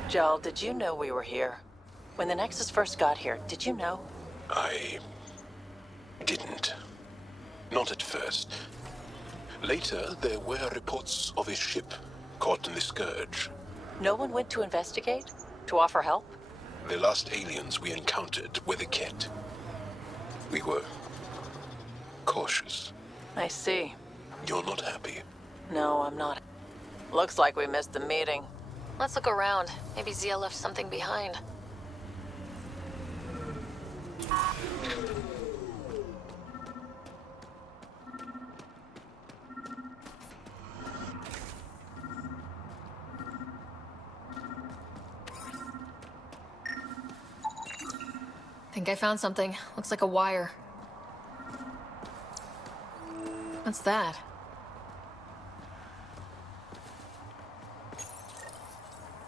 Joel, did you know we were here? When the Nexus first got here, did you know? I didn't. Not at first. Later, there were reports of a ship caught in the Scourge. No one went to investigate? To offer help? The last aliens we encountered were the Kett. We were cautious. I see. You're not happy. No, I'm not. Looks like we missed the meeting. Let's look around. Maybe Zia left something behind. Think I found something. Looks like a wire. What's that?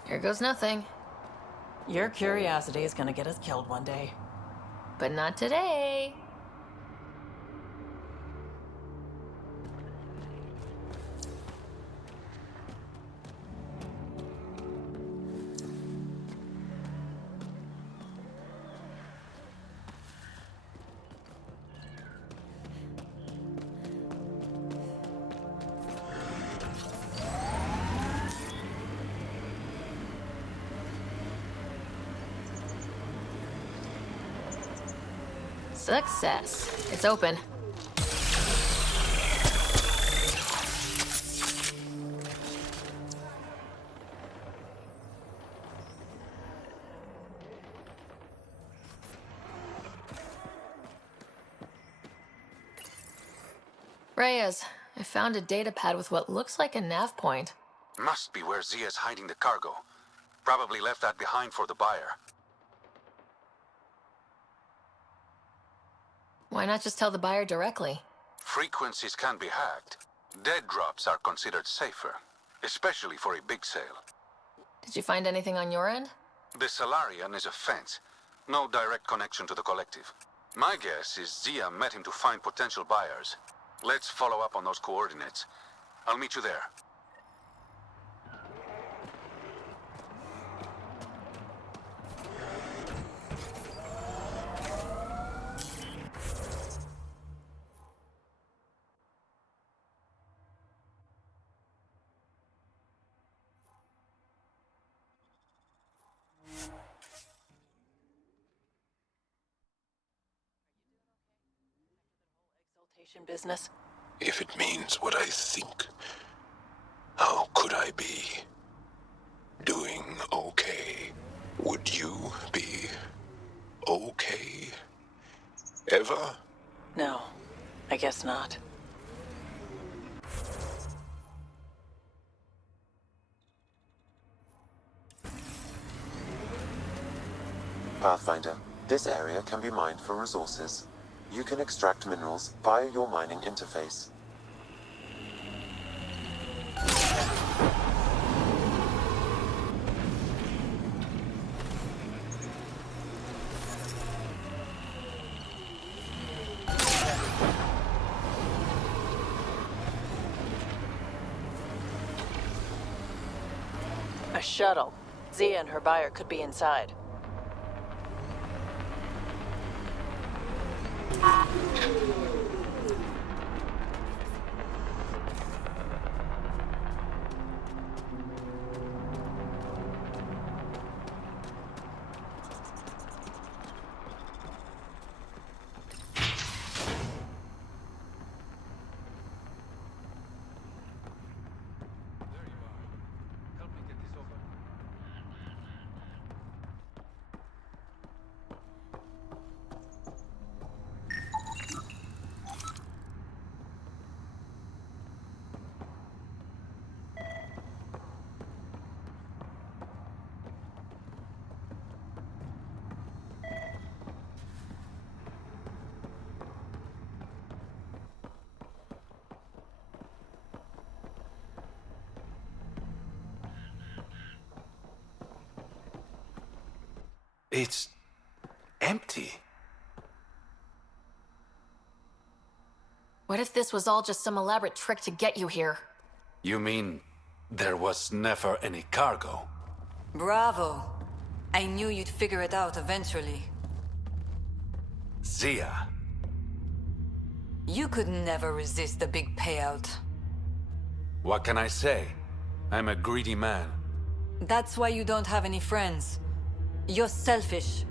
Here goes nothing. Your curiosity is gonna get us killed one day. But not today. Success. It's open. Reyes, I found a data pad with what looks like a nav point. Must be where Zia's hiding the cargo. Probably left that behind for the buyer. Why not just tell the buyer directly? Frequencies can be hacked. Dead drops are considered safer, especially for a big sale. Did you find anything on your end? The Salarian is a fence. No direct connection to the collective. My guess is Zia met him to find potential buyers. Let's follow up on those coordinates. I'll meet you there. Business. If it means what I think, how could I be doing okay? Would you be okay? Ever? No, I guess not. Pathfinder, this area can be mined for resources. You can extract minerals via your mining interface. A shuttle. Zia and her buyer could be inside. It's empty. What if this was all just some elaborate trick to get you here? You mean there was never any cargo? Bravo. I knew you'd figure it out eventually. Zia. You could never resist a big payout. What can I say? I'm a greedy man. That's why you don't have any friends. You're selfish.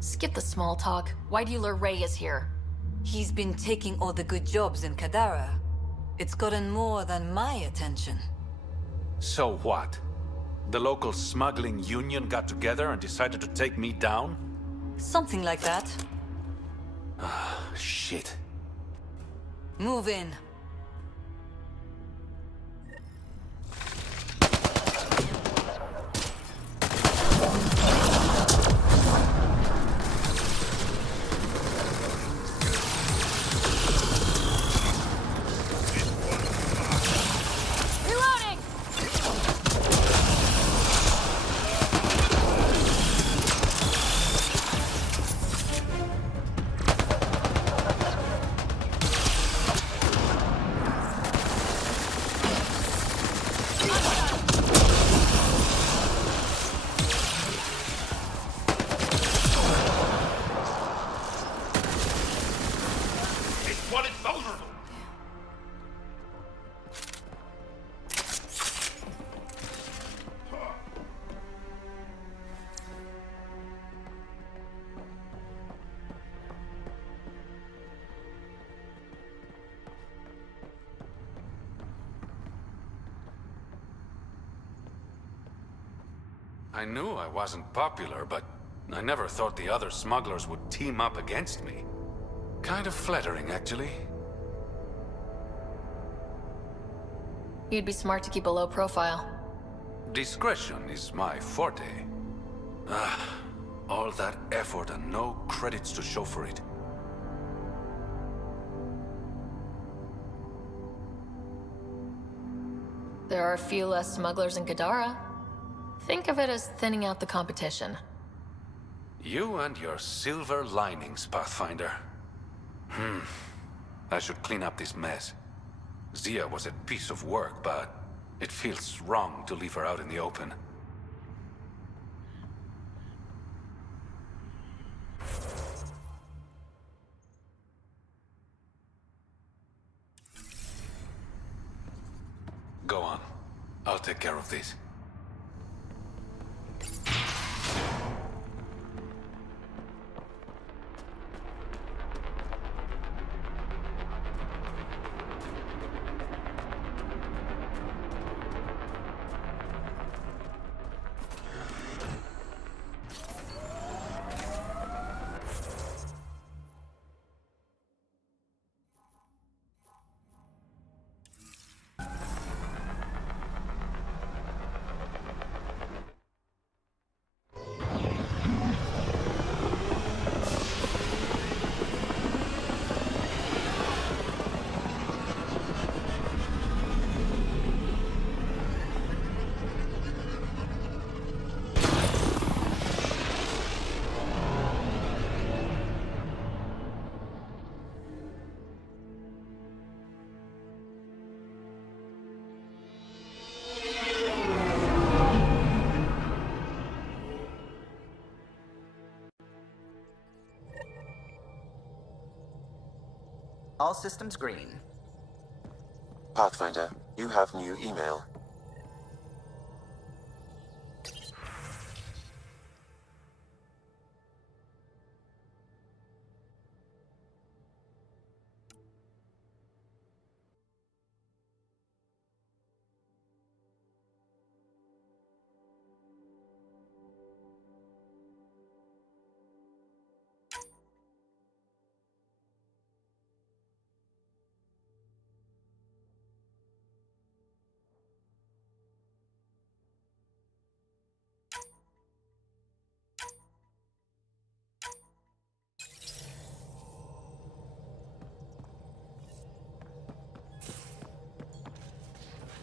Skip the small talk. Why do you lure Reyes here? He's been taking all the good jobs in Kadara. It's gotten more than my attention. So what? The local smuggling union got together and decided to take me down? Something like that. Ah, shit. Move in. I knew I wasn't popular, but I never thought the other smugglers would team up against me. Kind of flattering, actually. You'd be smart to keep a low profile. Discretion is my forte. All that effort and no credits to show for it. There are a few less smugglers in Kadara. Think of it as thinning out the competition. You and your silver linings, Pathfinder. I should clean up this mess. Zia was a piece of work, but it feels wrong to leave her out in the open. Go on. I'll take care of this. All systems green. Pathfinder, you have new email.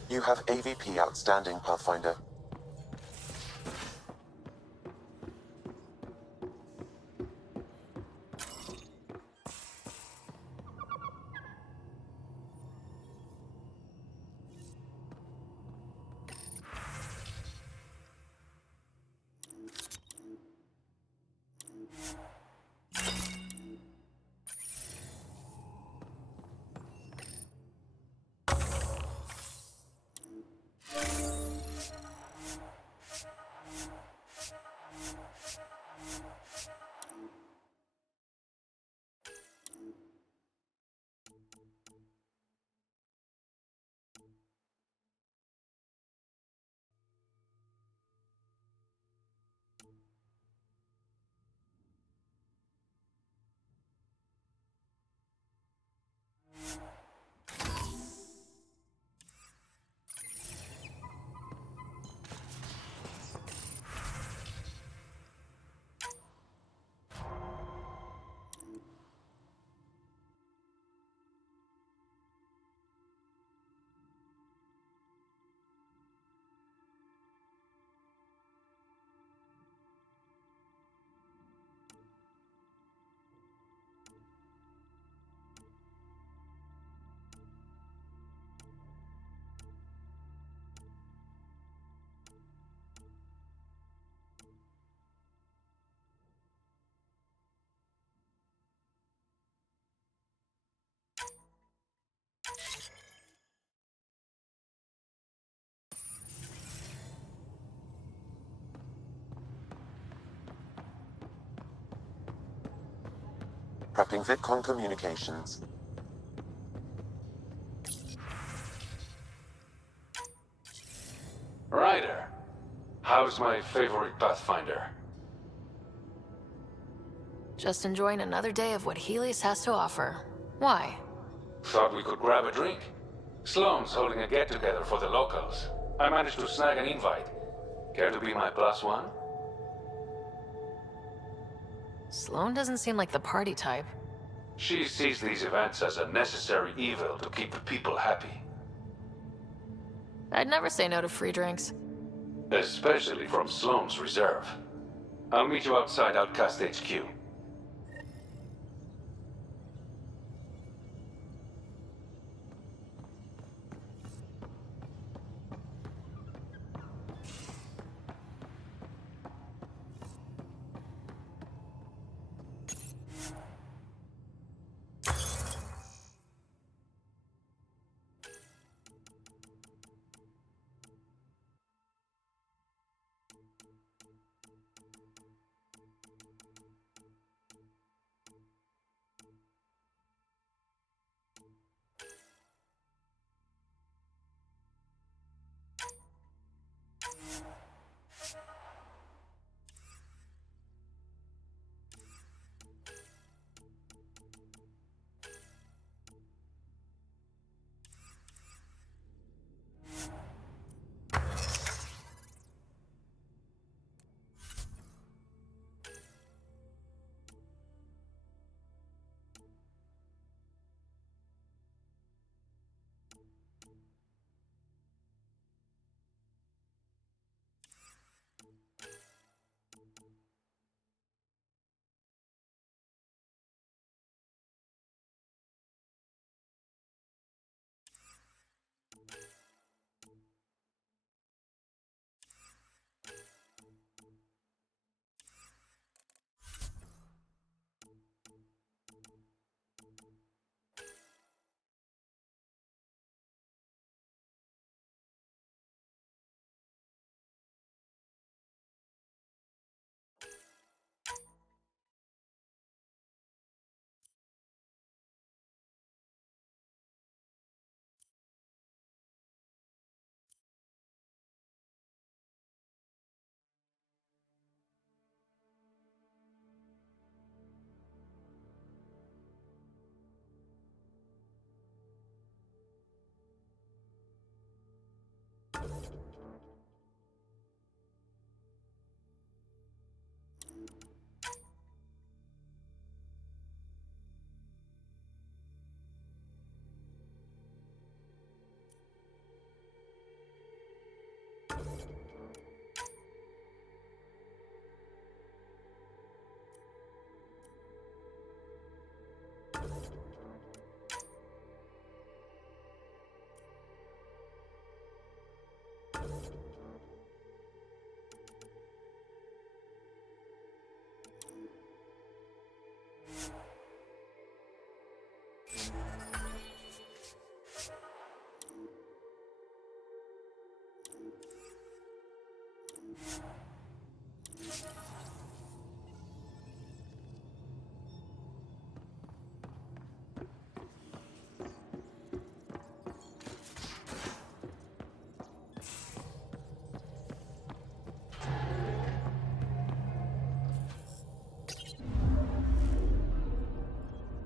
You have AVP outstanding, Pathfinder. Prepping VidCon communications. Ryder, how's my favorite Pathfinder? Just enjoying another day of what Helios has to offer. Why? Thought we could grab a drink. Sloan's holding a get-together for the locals. I managed to snag an invite. Care to be my +1? Sloan doesn't seem like the party type. She sees these events as a necessary evil to keep the people happy. I'd never say no to free drinks. Especially from Sloan's Reserve. I'll meet you outside Outcast HQ.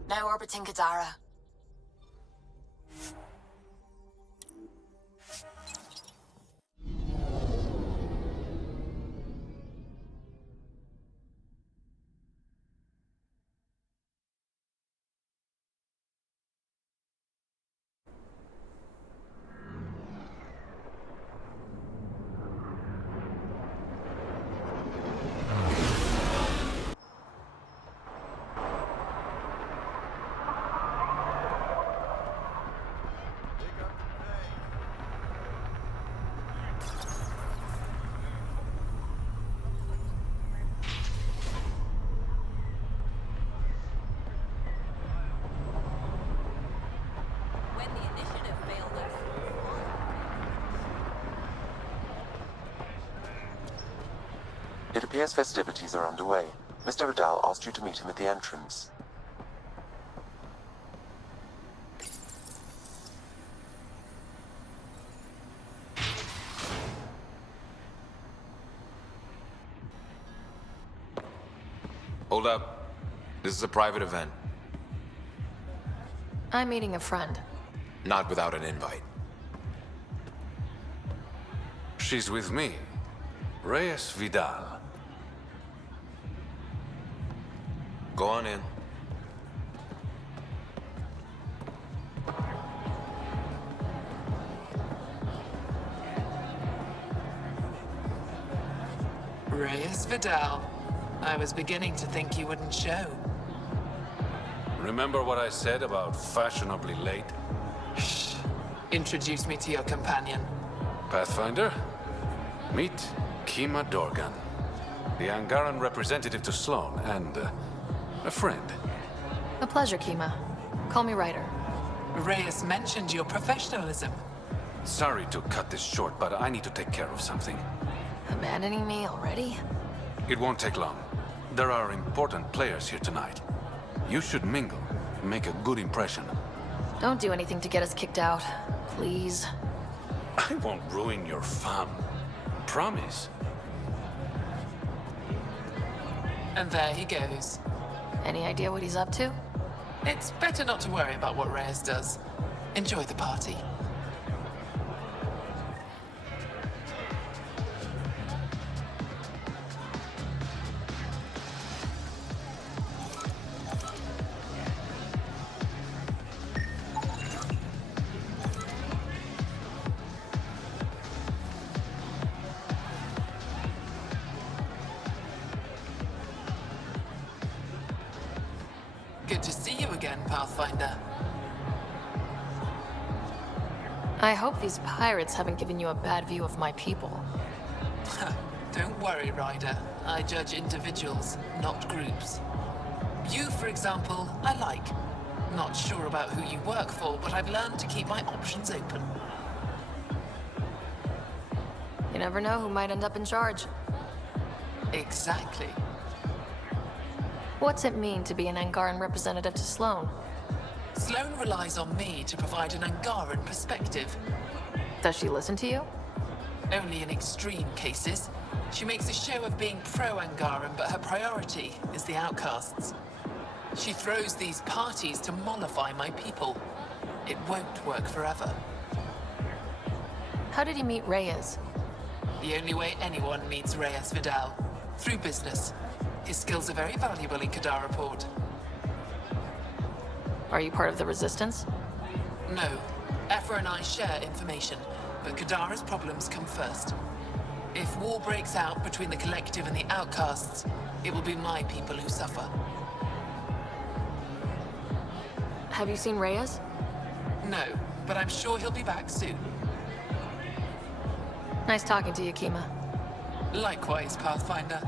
Now orbiting Kadara. It appears festivities are underway. Mr. Adal asked you to meet him at the entrance. Hold up. This is a private event. I'm meeting a friend. Not without an invite. She's with me. Reyes Vidal. Go on in. Reyes Vidal. I was beginning to think you wouldn't show. Remember what I said about fashionably late? Shh. Introduce me to your companion. Pathfinder? Meet Kima Dorgan, the Angaran representative to Sloan, and a friend. A pleasure, Kima. Call me Ryder. Reyes mentioned your professionalism. Sorry to cut this short, but I need to take care of something. Abandoning me already? It won't take long. There are important players here tonight. You should mingle, make a good impression. Don't do anything to get us kicked out, please. I won't ruin your fun. Promise. And there he goes. Any idea what he's up to? It's better not to worry about what Reyes does. Enjoy the party. Good to see you again, Pathfinder. I hope these pirates haven't given you a bad view of my people. Don't worry, Ryder. I judge individuals, not groups. You, for example, I like. Not sure about who you work for, but I've learned to keep my options open. You never know who might end up in charge. Exactly. What's it mean to be an Angaran representative to Sloan? Sloan relies on me to provide an Angaran perspective. Does she listen to you? Only in extreme cases. She makes a show of being pro-Angaran, but her priority is the outcasts. She throws these parties to mollify my people. It won't work forever. How did you meet Reyes? The only way anyone meets Reyes Vidal. Through business. His skills are very valuable in Kadara Port. Are you part of the Resistance? No. Aphra and I share information, but Kadara's problems come first. If war breaks out between the Collective and the Outcasts, it will be my people who suffer. Have you seen Reyes? No, but I'm sure he'll be back soon. Nice talking to you, Kima. Likewise, Pathfinder.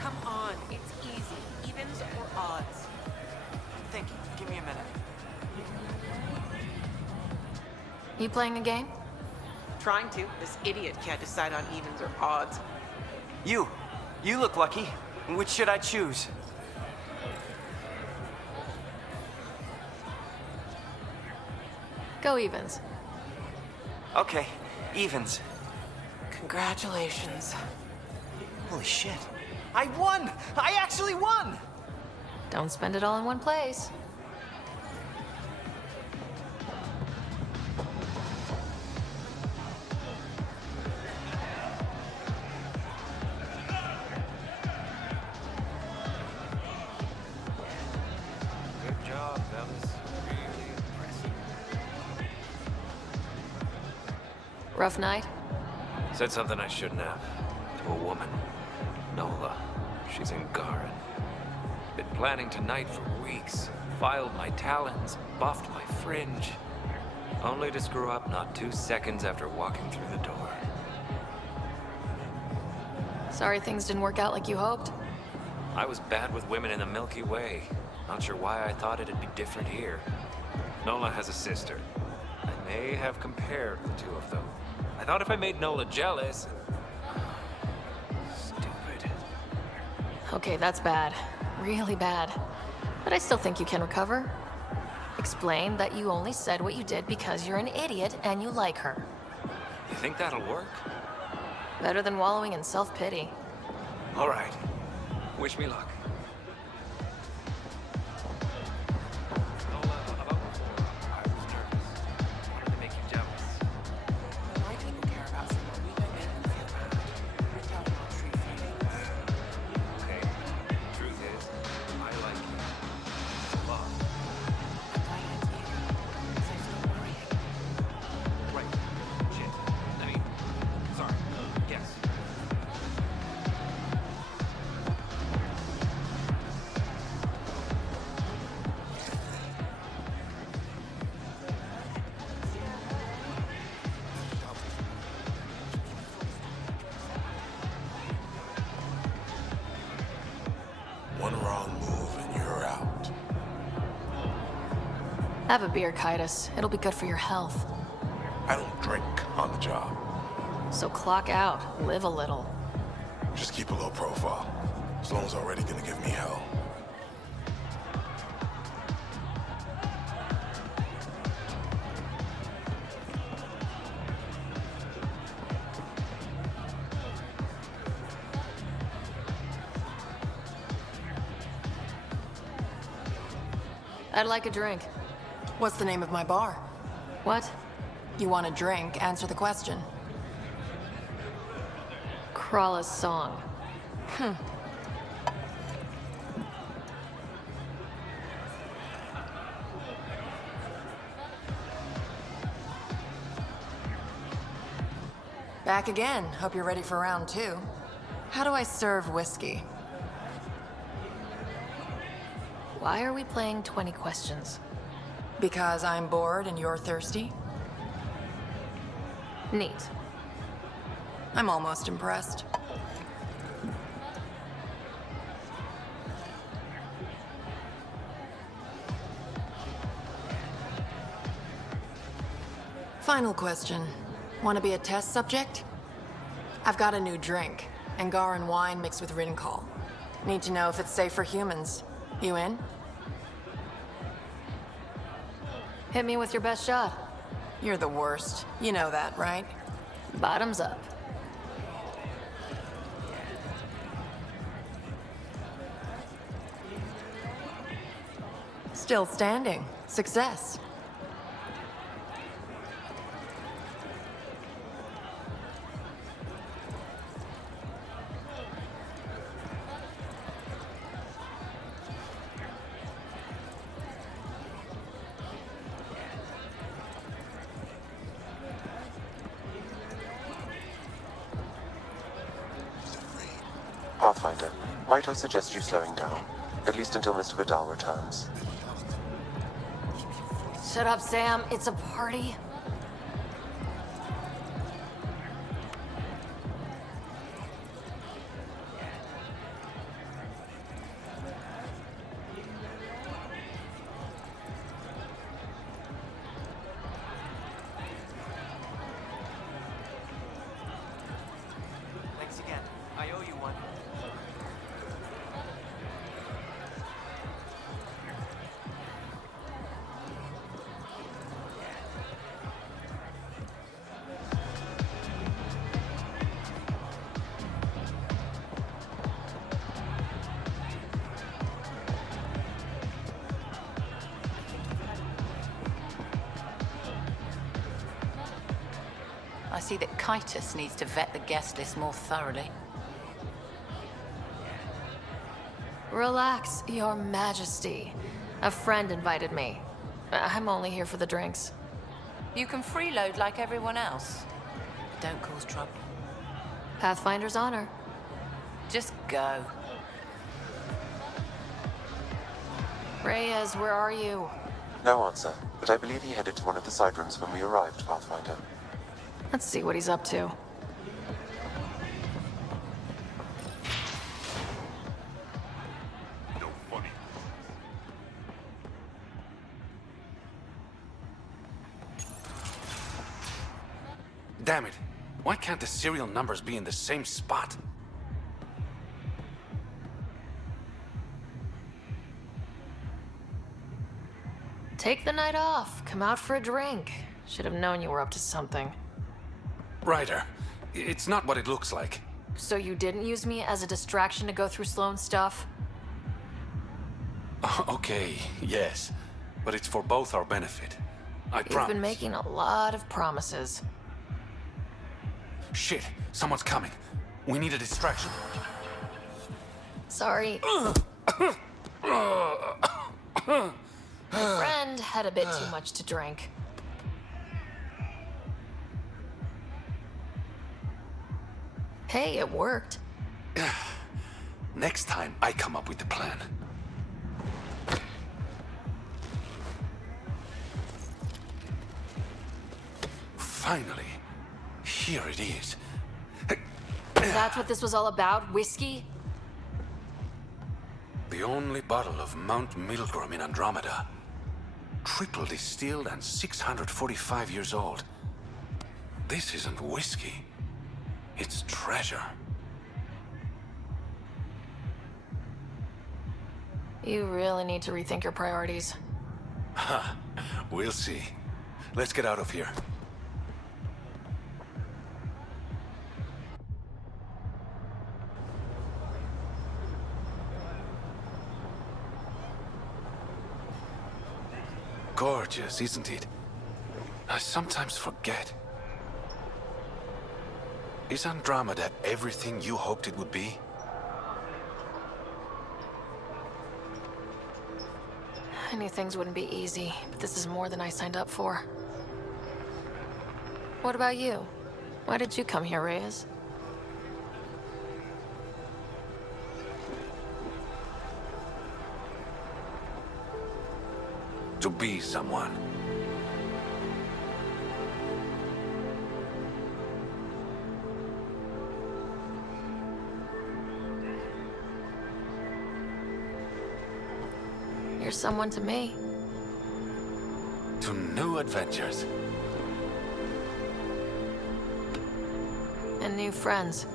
Come on, it's easy. Evens or odds. I'm thinking. Give me a minute. You playing a game? Trying to. This idiot can't decide on evens or odds. You look lucky. Which should I choose? Go evens. Okay, evens. Congratulations. Holy shit. I won! I actually won! Don't spend it all in one place. Good job, fellas. Really impressive. Rough night? Said something I shouldn't have. To a woman. Nola. She's in Garen. Been planning tonight for weeks. Filed my talons, buffed my fringe. Only to screw up not 2 seconds after walking through the door. Sorry things didn't work out like you hoped. I was bad with women in the Milky Way. Not sure why I thought it'd be different here. Nola has a sister. I may have compared the two of them. I thought if I made Nola jealous... Stupid. Okay, that's bad. Really bad. But I still think you can recover. Explain that you only said what you did because you're an idiot and you like her. You think that'll work? Better than wallowing in self-pity. All right. Wish me luck. One wrong move and you're out. Have a beer, Kitus. It'll be good for your health. I don't drink on the job. So clock out. Live a little. Just keep a low profile. Sloan's already gonna give me hell. I'd like a drink. What's the name of my bar? What? You want a drink? Answer the question. Krala's song. Back again. Hope you're ready for round 2. How do I serve whiskey? Why are we playing 20 questions? Because I'm bored and you're thirsty? Neat. I'm almost impressed. Final question. Want to be a test subject? I've got a new drink. Angaran wine mixed with Rincol. Need to know if it's safe for humans. You in? Hit me with your best shot. You're the worst. You know that, right? Bottoms up. Still standing. Success. Pathfinder, might I suggest you slowing down? At least until Mr. Vidal returns. Shut up, Sam. It's a party. Thanks again. I owe you one. I see that Kitus needs to vet the guest list more thoroughly. Relax, Your Majesty. A friend invited me. I'm only here for the drinks. You can freeload like everyone else. Don't cause trouble. Pathfinder's honor. Just go. Reyes, where are you? No answer, but I believe he headed to one of the side rooms when we arrived, Pathfinder. Let's see what he's up to. Damn it. Why can't the serial numbers be in the same spot? Take the night off. Come out for a drink. Should have known you were up to something. Ryder, it's not what it looks like. So you didn't use me as a distraction to go through Sloane's stuff? Okay, yes. But it's for both our benefit. I promise. You've been making a lot of promises. Shit, someone's coming. We need a distraction. Sorry. My friend had a bit too much to drink. Hey, it worked. Next time, I come up with the plan. Finally, here it is. That's what this was all about? Whiskey? The only bottle of Mount Milgram in Andromeda. Triple distilled and 645 years old. This isn't whiskey. It's treasure. You really need to rethink your priorities. Huh. We'll see. Let's get out of here. Gorgeous, isn't it? I sometimes forget. Is Andromeda everything you hoped it would be? I knew things wouldn't be easy, but this is more than I signed up for. What about you? Why did you come here, Reyes? To be someone. You're someone to me. To new adventures. And new friends.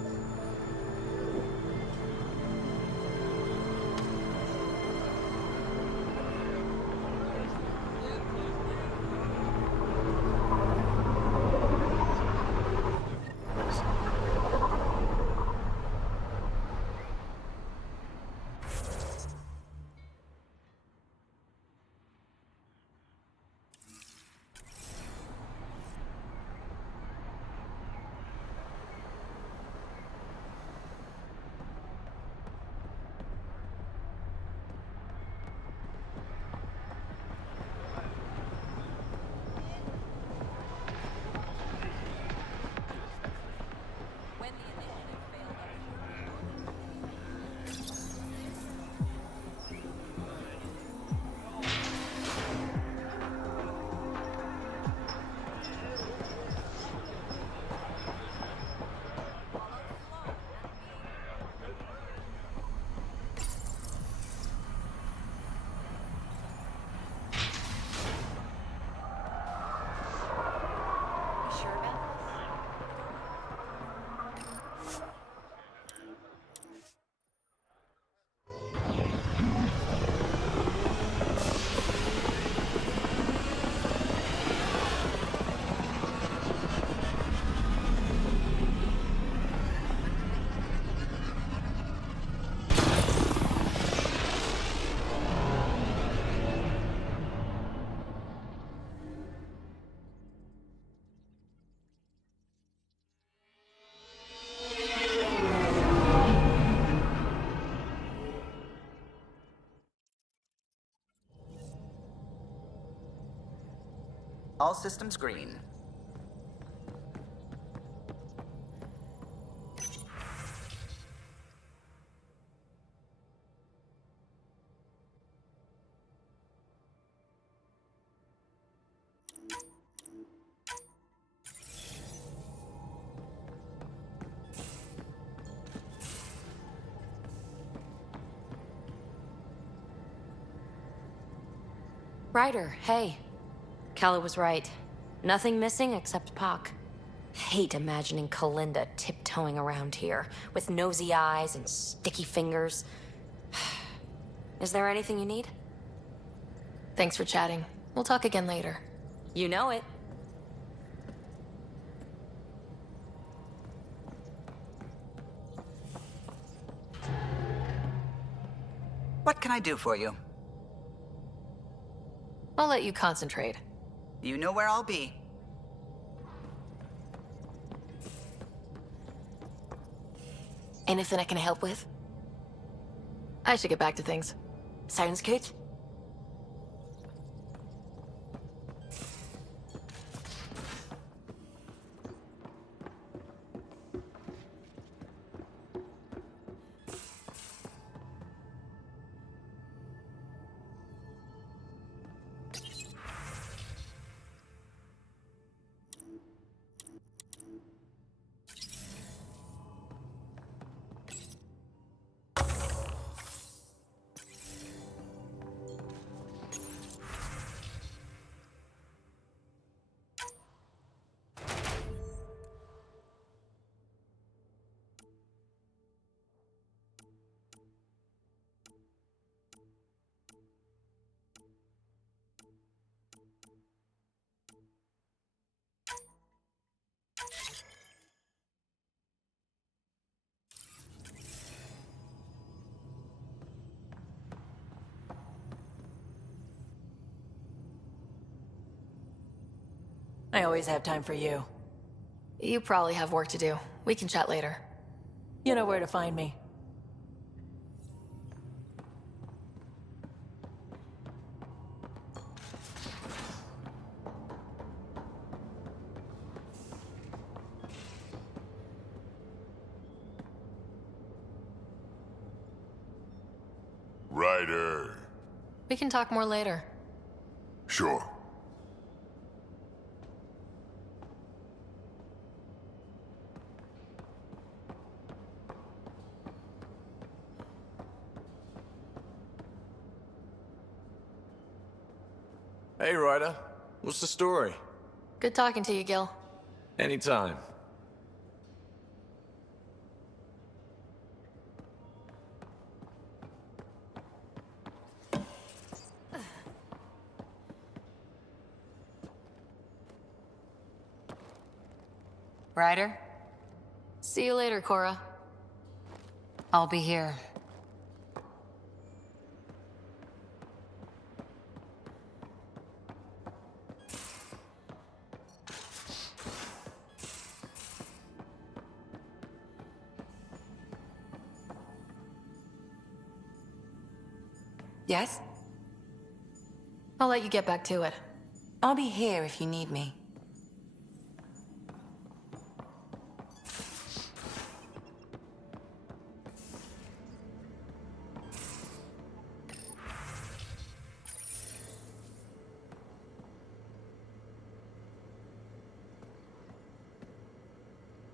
All systems green. Ryder, hey. Kella was right. Nothing missing except Pac. Hate imagining Kalinda tiptoeing around here, with nosy eyes and sticky fingers. Is there anything you need? Thanks for chatting. We'll talk again later. You know it. What can I do for you? I'll let you concentrate. You know where I'll be. Anything I can help with? I should get back to things. Sounds good. I always have time for you. You probably have work to do. We can chat later. You know where to find me. Ryder. We can talk more later. Sure. Hey, Ryder. What's the story? Good talking to you, Gil. Anytime. Ryder? See you later, Cora. I'll be here. Yes? I'll let you get back to it. I'll be here if you need me.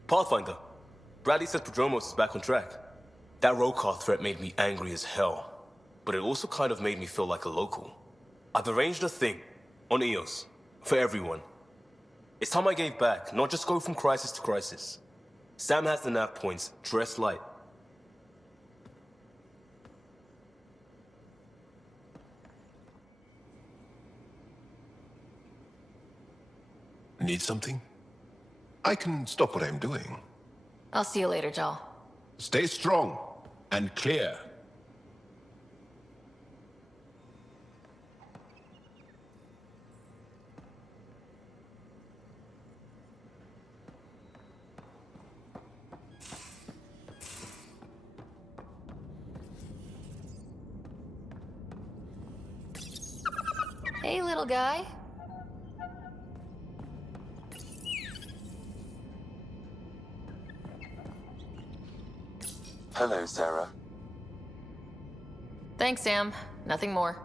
Pathfinder. Bradley says Prodromos is back on track. That road car threat made me angry as hell, but it also kind of made me feel like a local. I've arranged a thing, on EOS, for everyone. It's time I gave back, not just go from crisis to crisis. Sam has the nav points, dress light. Need something? I can stop what I'm doing. I'll see you later, Jal. Stay strong and clear. Hey, little guy. Hello, Sarah. Thanks, Sam. Nothing more.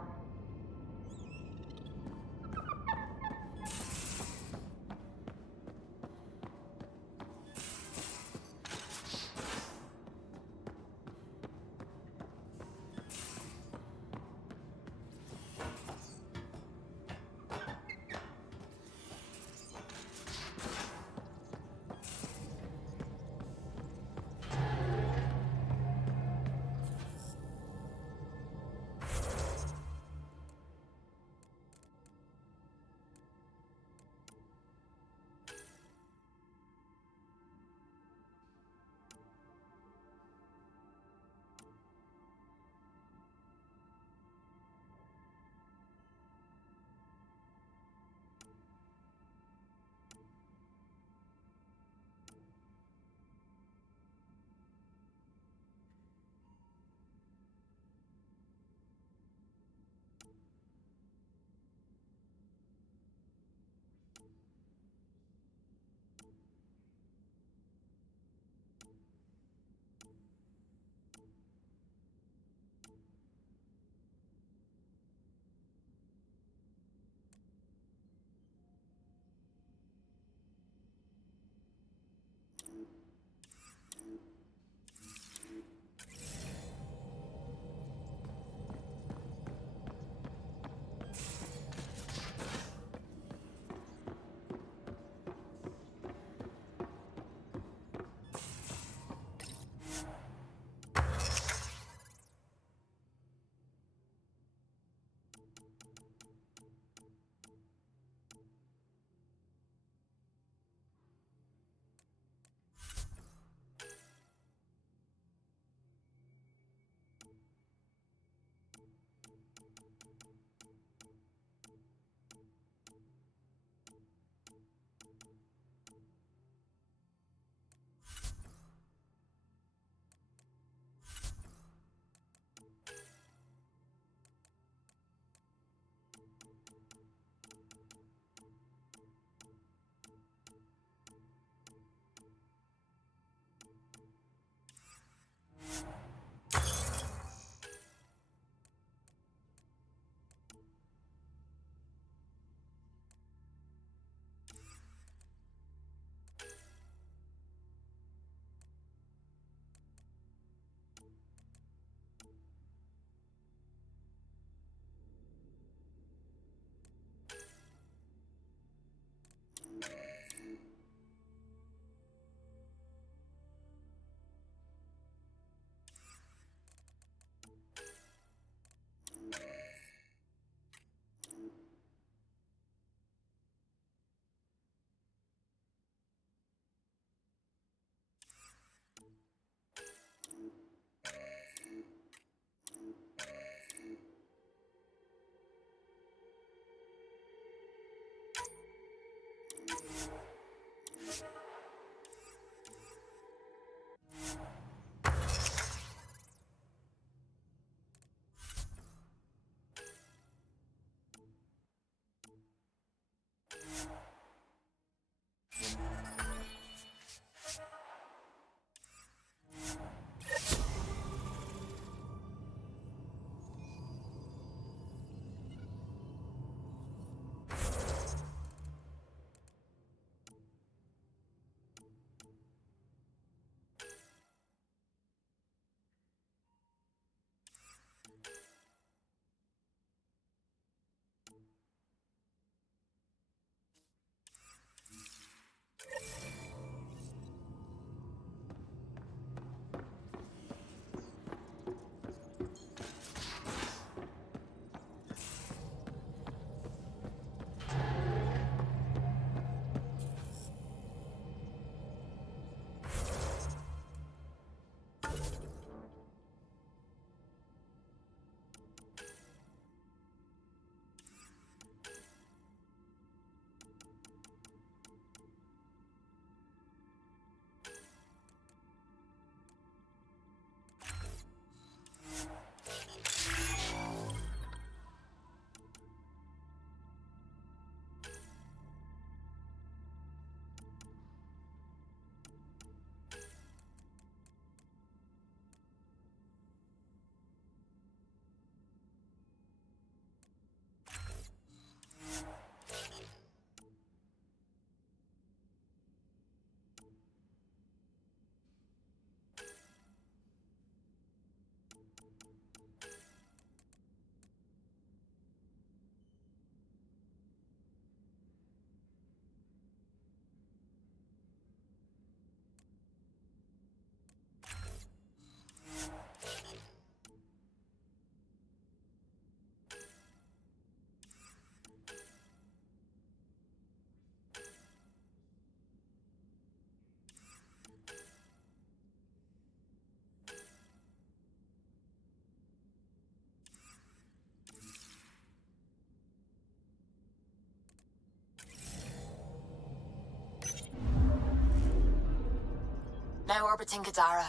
Now orbiting Kadara.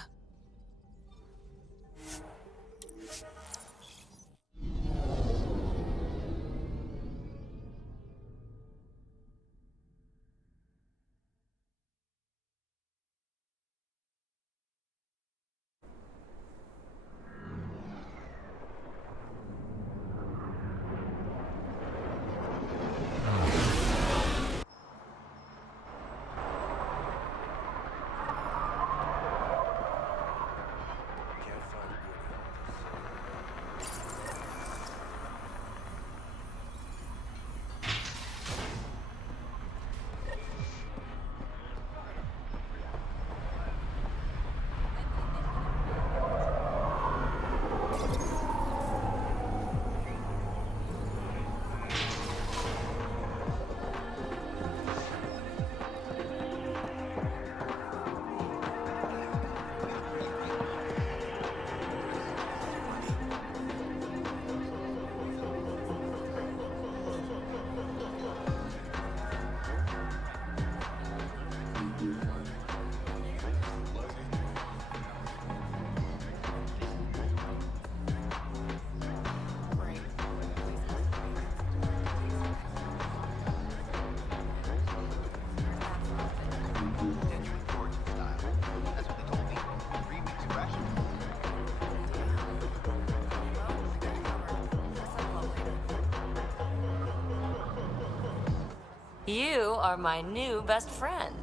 You are my new best friend.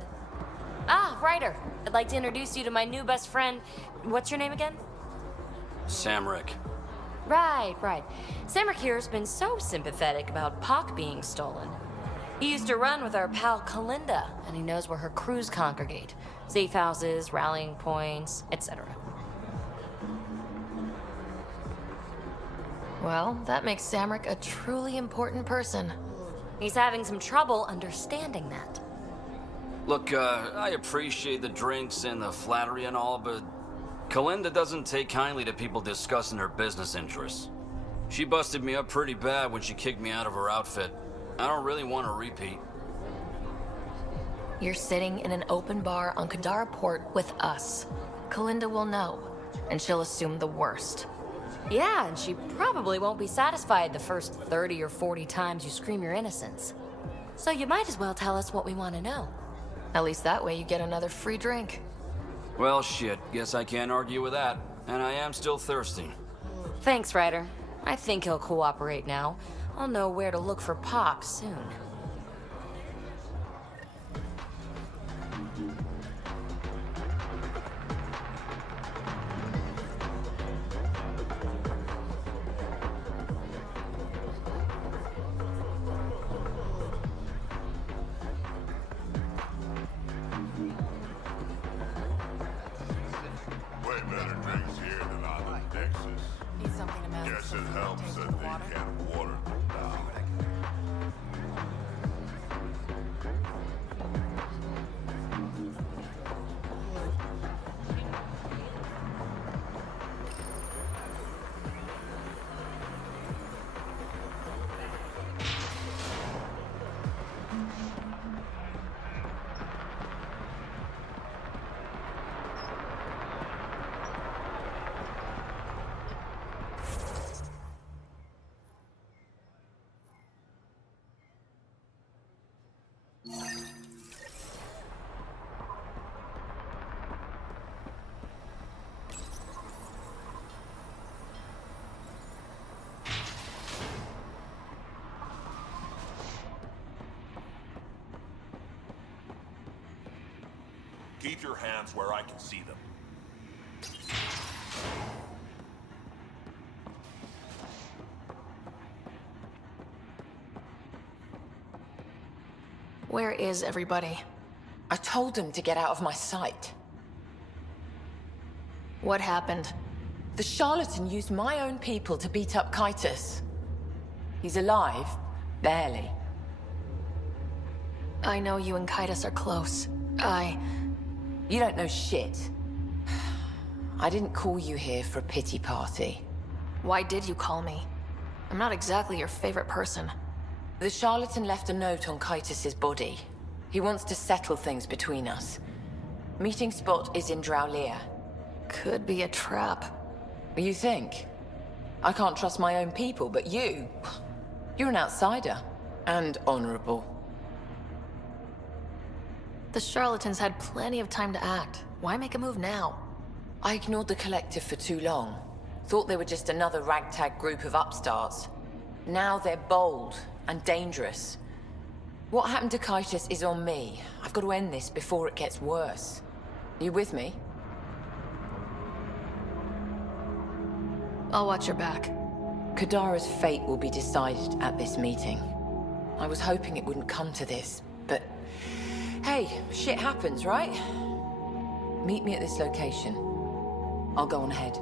Ah, Ryder. I'd like to introduce you to my new best friend. What's your name again? Samric. Right. Samric here's been so sympathetic about Pock being stolen. He used to run with our pal Kalinda, and he knows where her crews congregate. Safe houses, rallying points, etc. Well, that makes Samric a truly important person. He's having some trouble understanding that. Look, I appreciate the drinks and the flattery and all, but Kalinda doesn't take kindly to people discussing her business interests. She busted me up pretty bad when she kicked me out of her outfit. I don't really want a repeat. You're sitting in an open bar on Kadara Port with us. Kalinda will know, and she'll assume the worst. Yeah, and she probably won't be satisfied the first 30 or 40 times you scream your innocence. So you might as well tell us what we want to know. At least that way you get another free drink. Well, shit. Guess I can't argue with that. And I am still thirsty. Thanks, Ryder. I think he'll cooperate now. I'll know where to look for Pop soon. Way better drinks here than on the Nexus. Guess it helps that they can't water them down. Keep your hands where I can see them. Where is everybody? I told them to get out of my sight. What happened? The charlatan used my own people to beat up Kitus. He's alive, barely. I know you and Kitus are close. You don't know shit. I didn't call you here for a pity party. Why did you call me? I'm not exactly your favorite person. The charlatan left a note on Kitus's body. He wants to settle things between us. Meeting spot is in Drowlear. Could be a trap. You think? I can't trust my own people, but you're an outsider. And honorable. The charlatans had plenty of time to act. Why make a move now? I ignored the Collective for too long. Thought they were just another ragtag group of upstarts. Now they're bold and dangerous. What happened to Kaitis is on me. I've got to end this before it gets worse. You with me? I'll watch your back. Kadara's fate will be decided at this meeting. I was hoping it wouldn't come to this, but... Hey, shit happens, right? Meet me at this location. I'll go on ahead.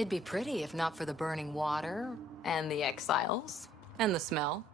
It'd be pretty if not for the burning water, and the exiles, and the smell.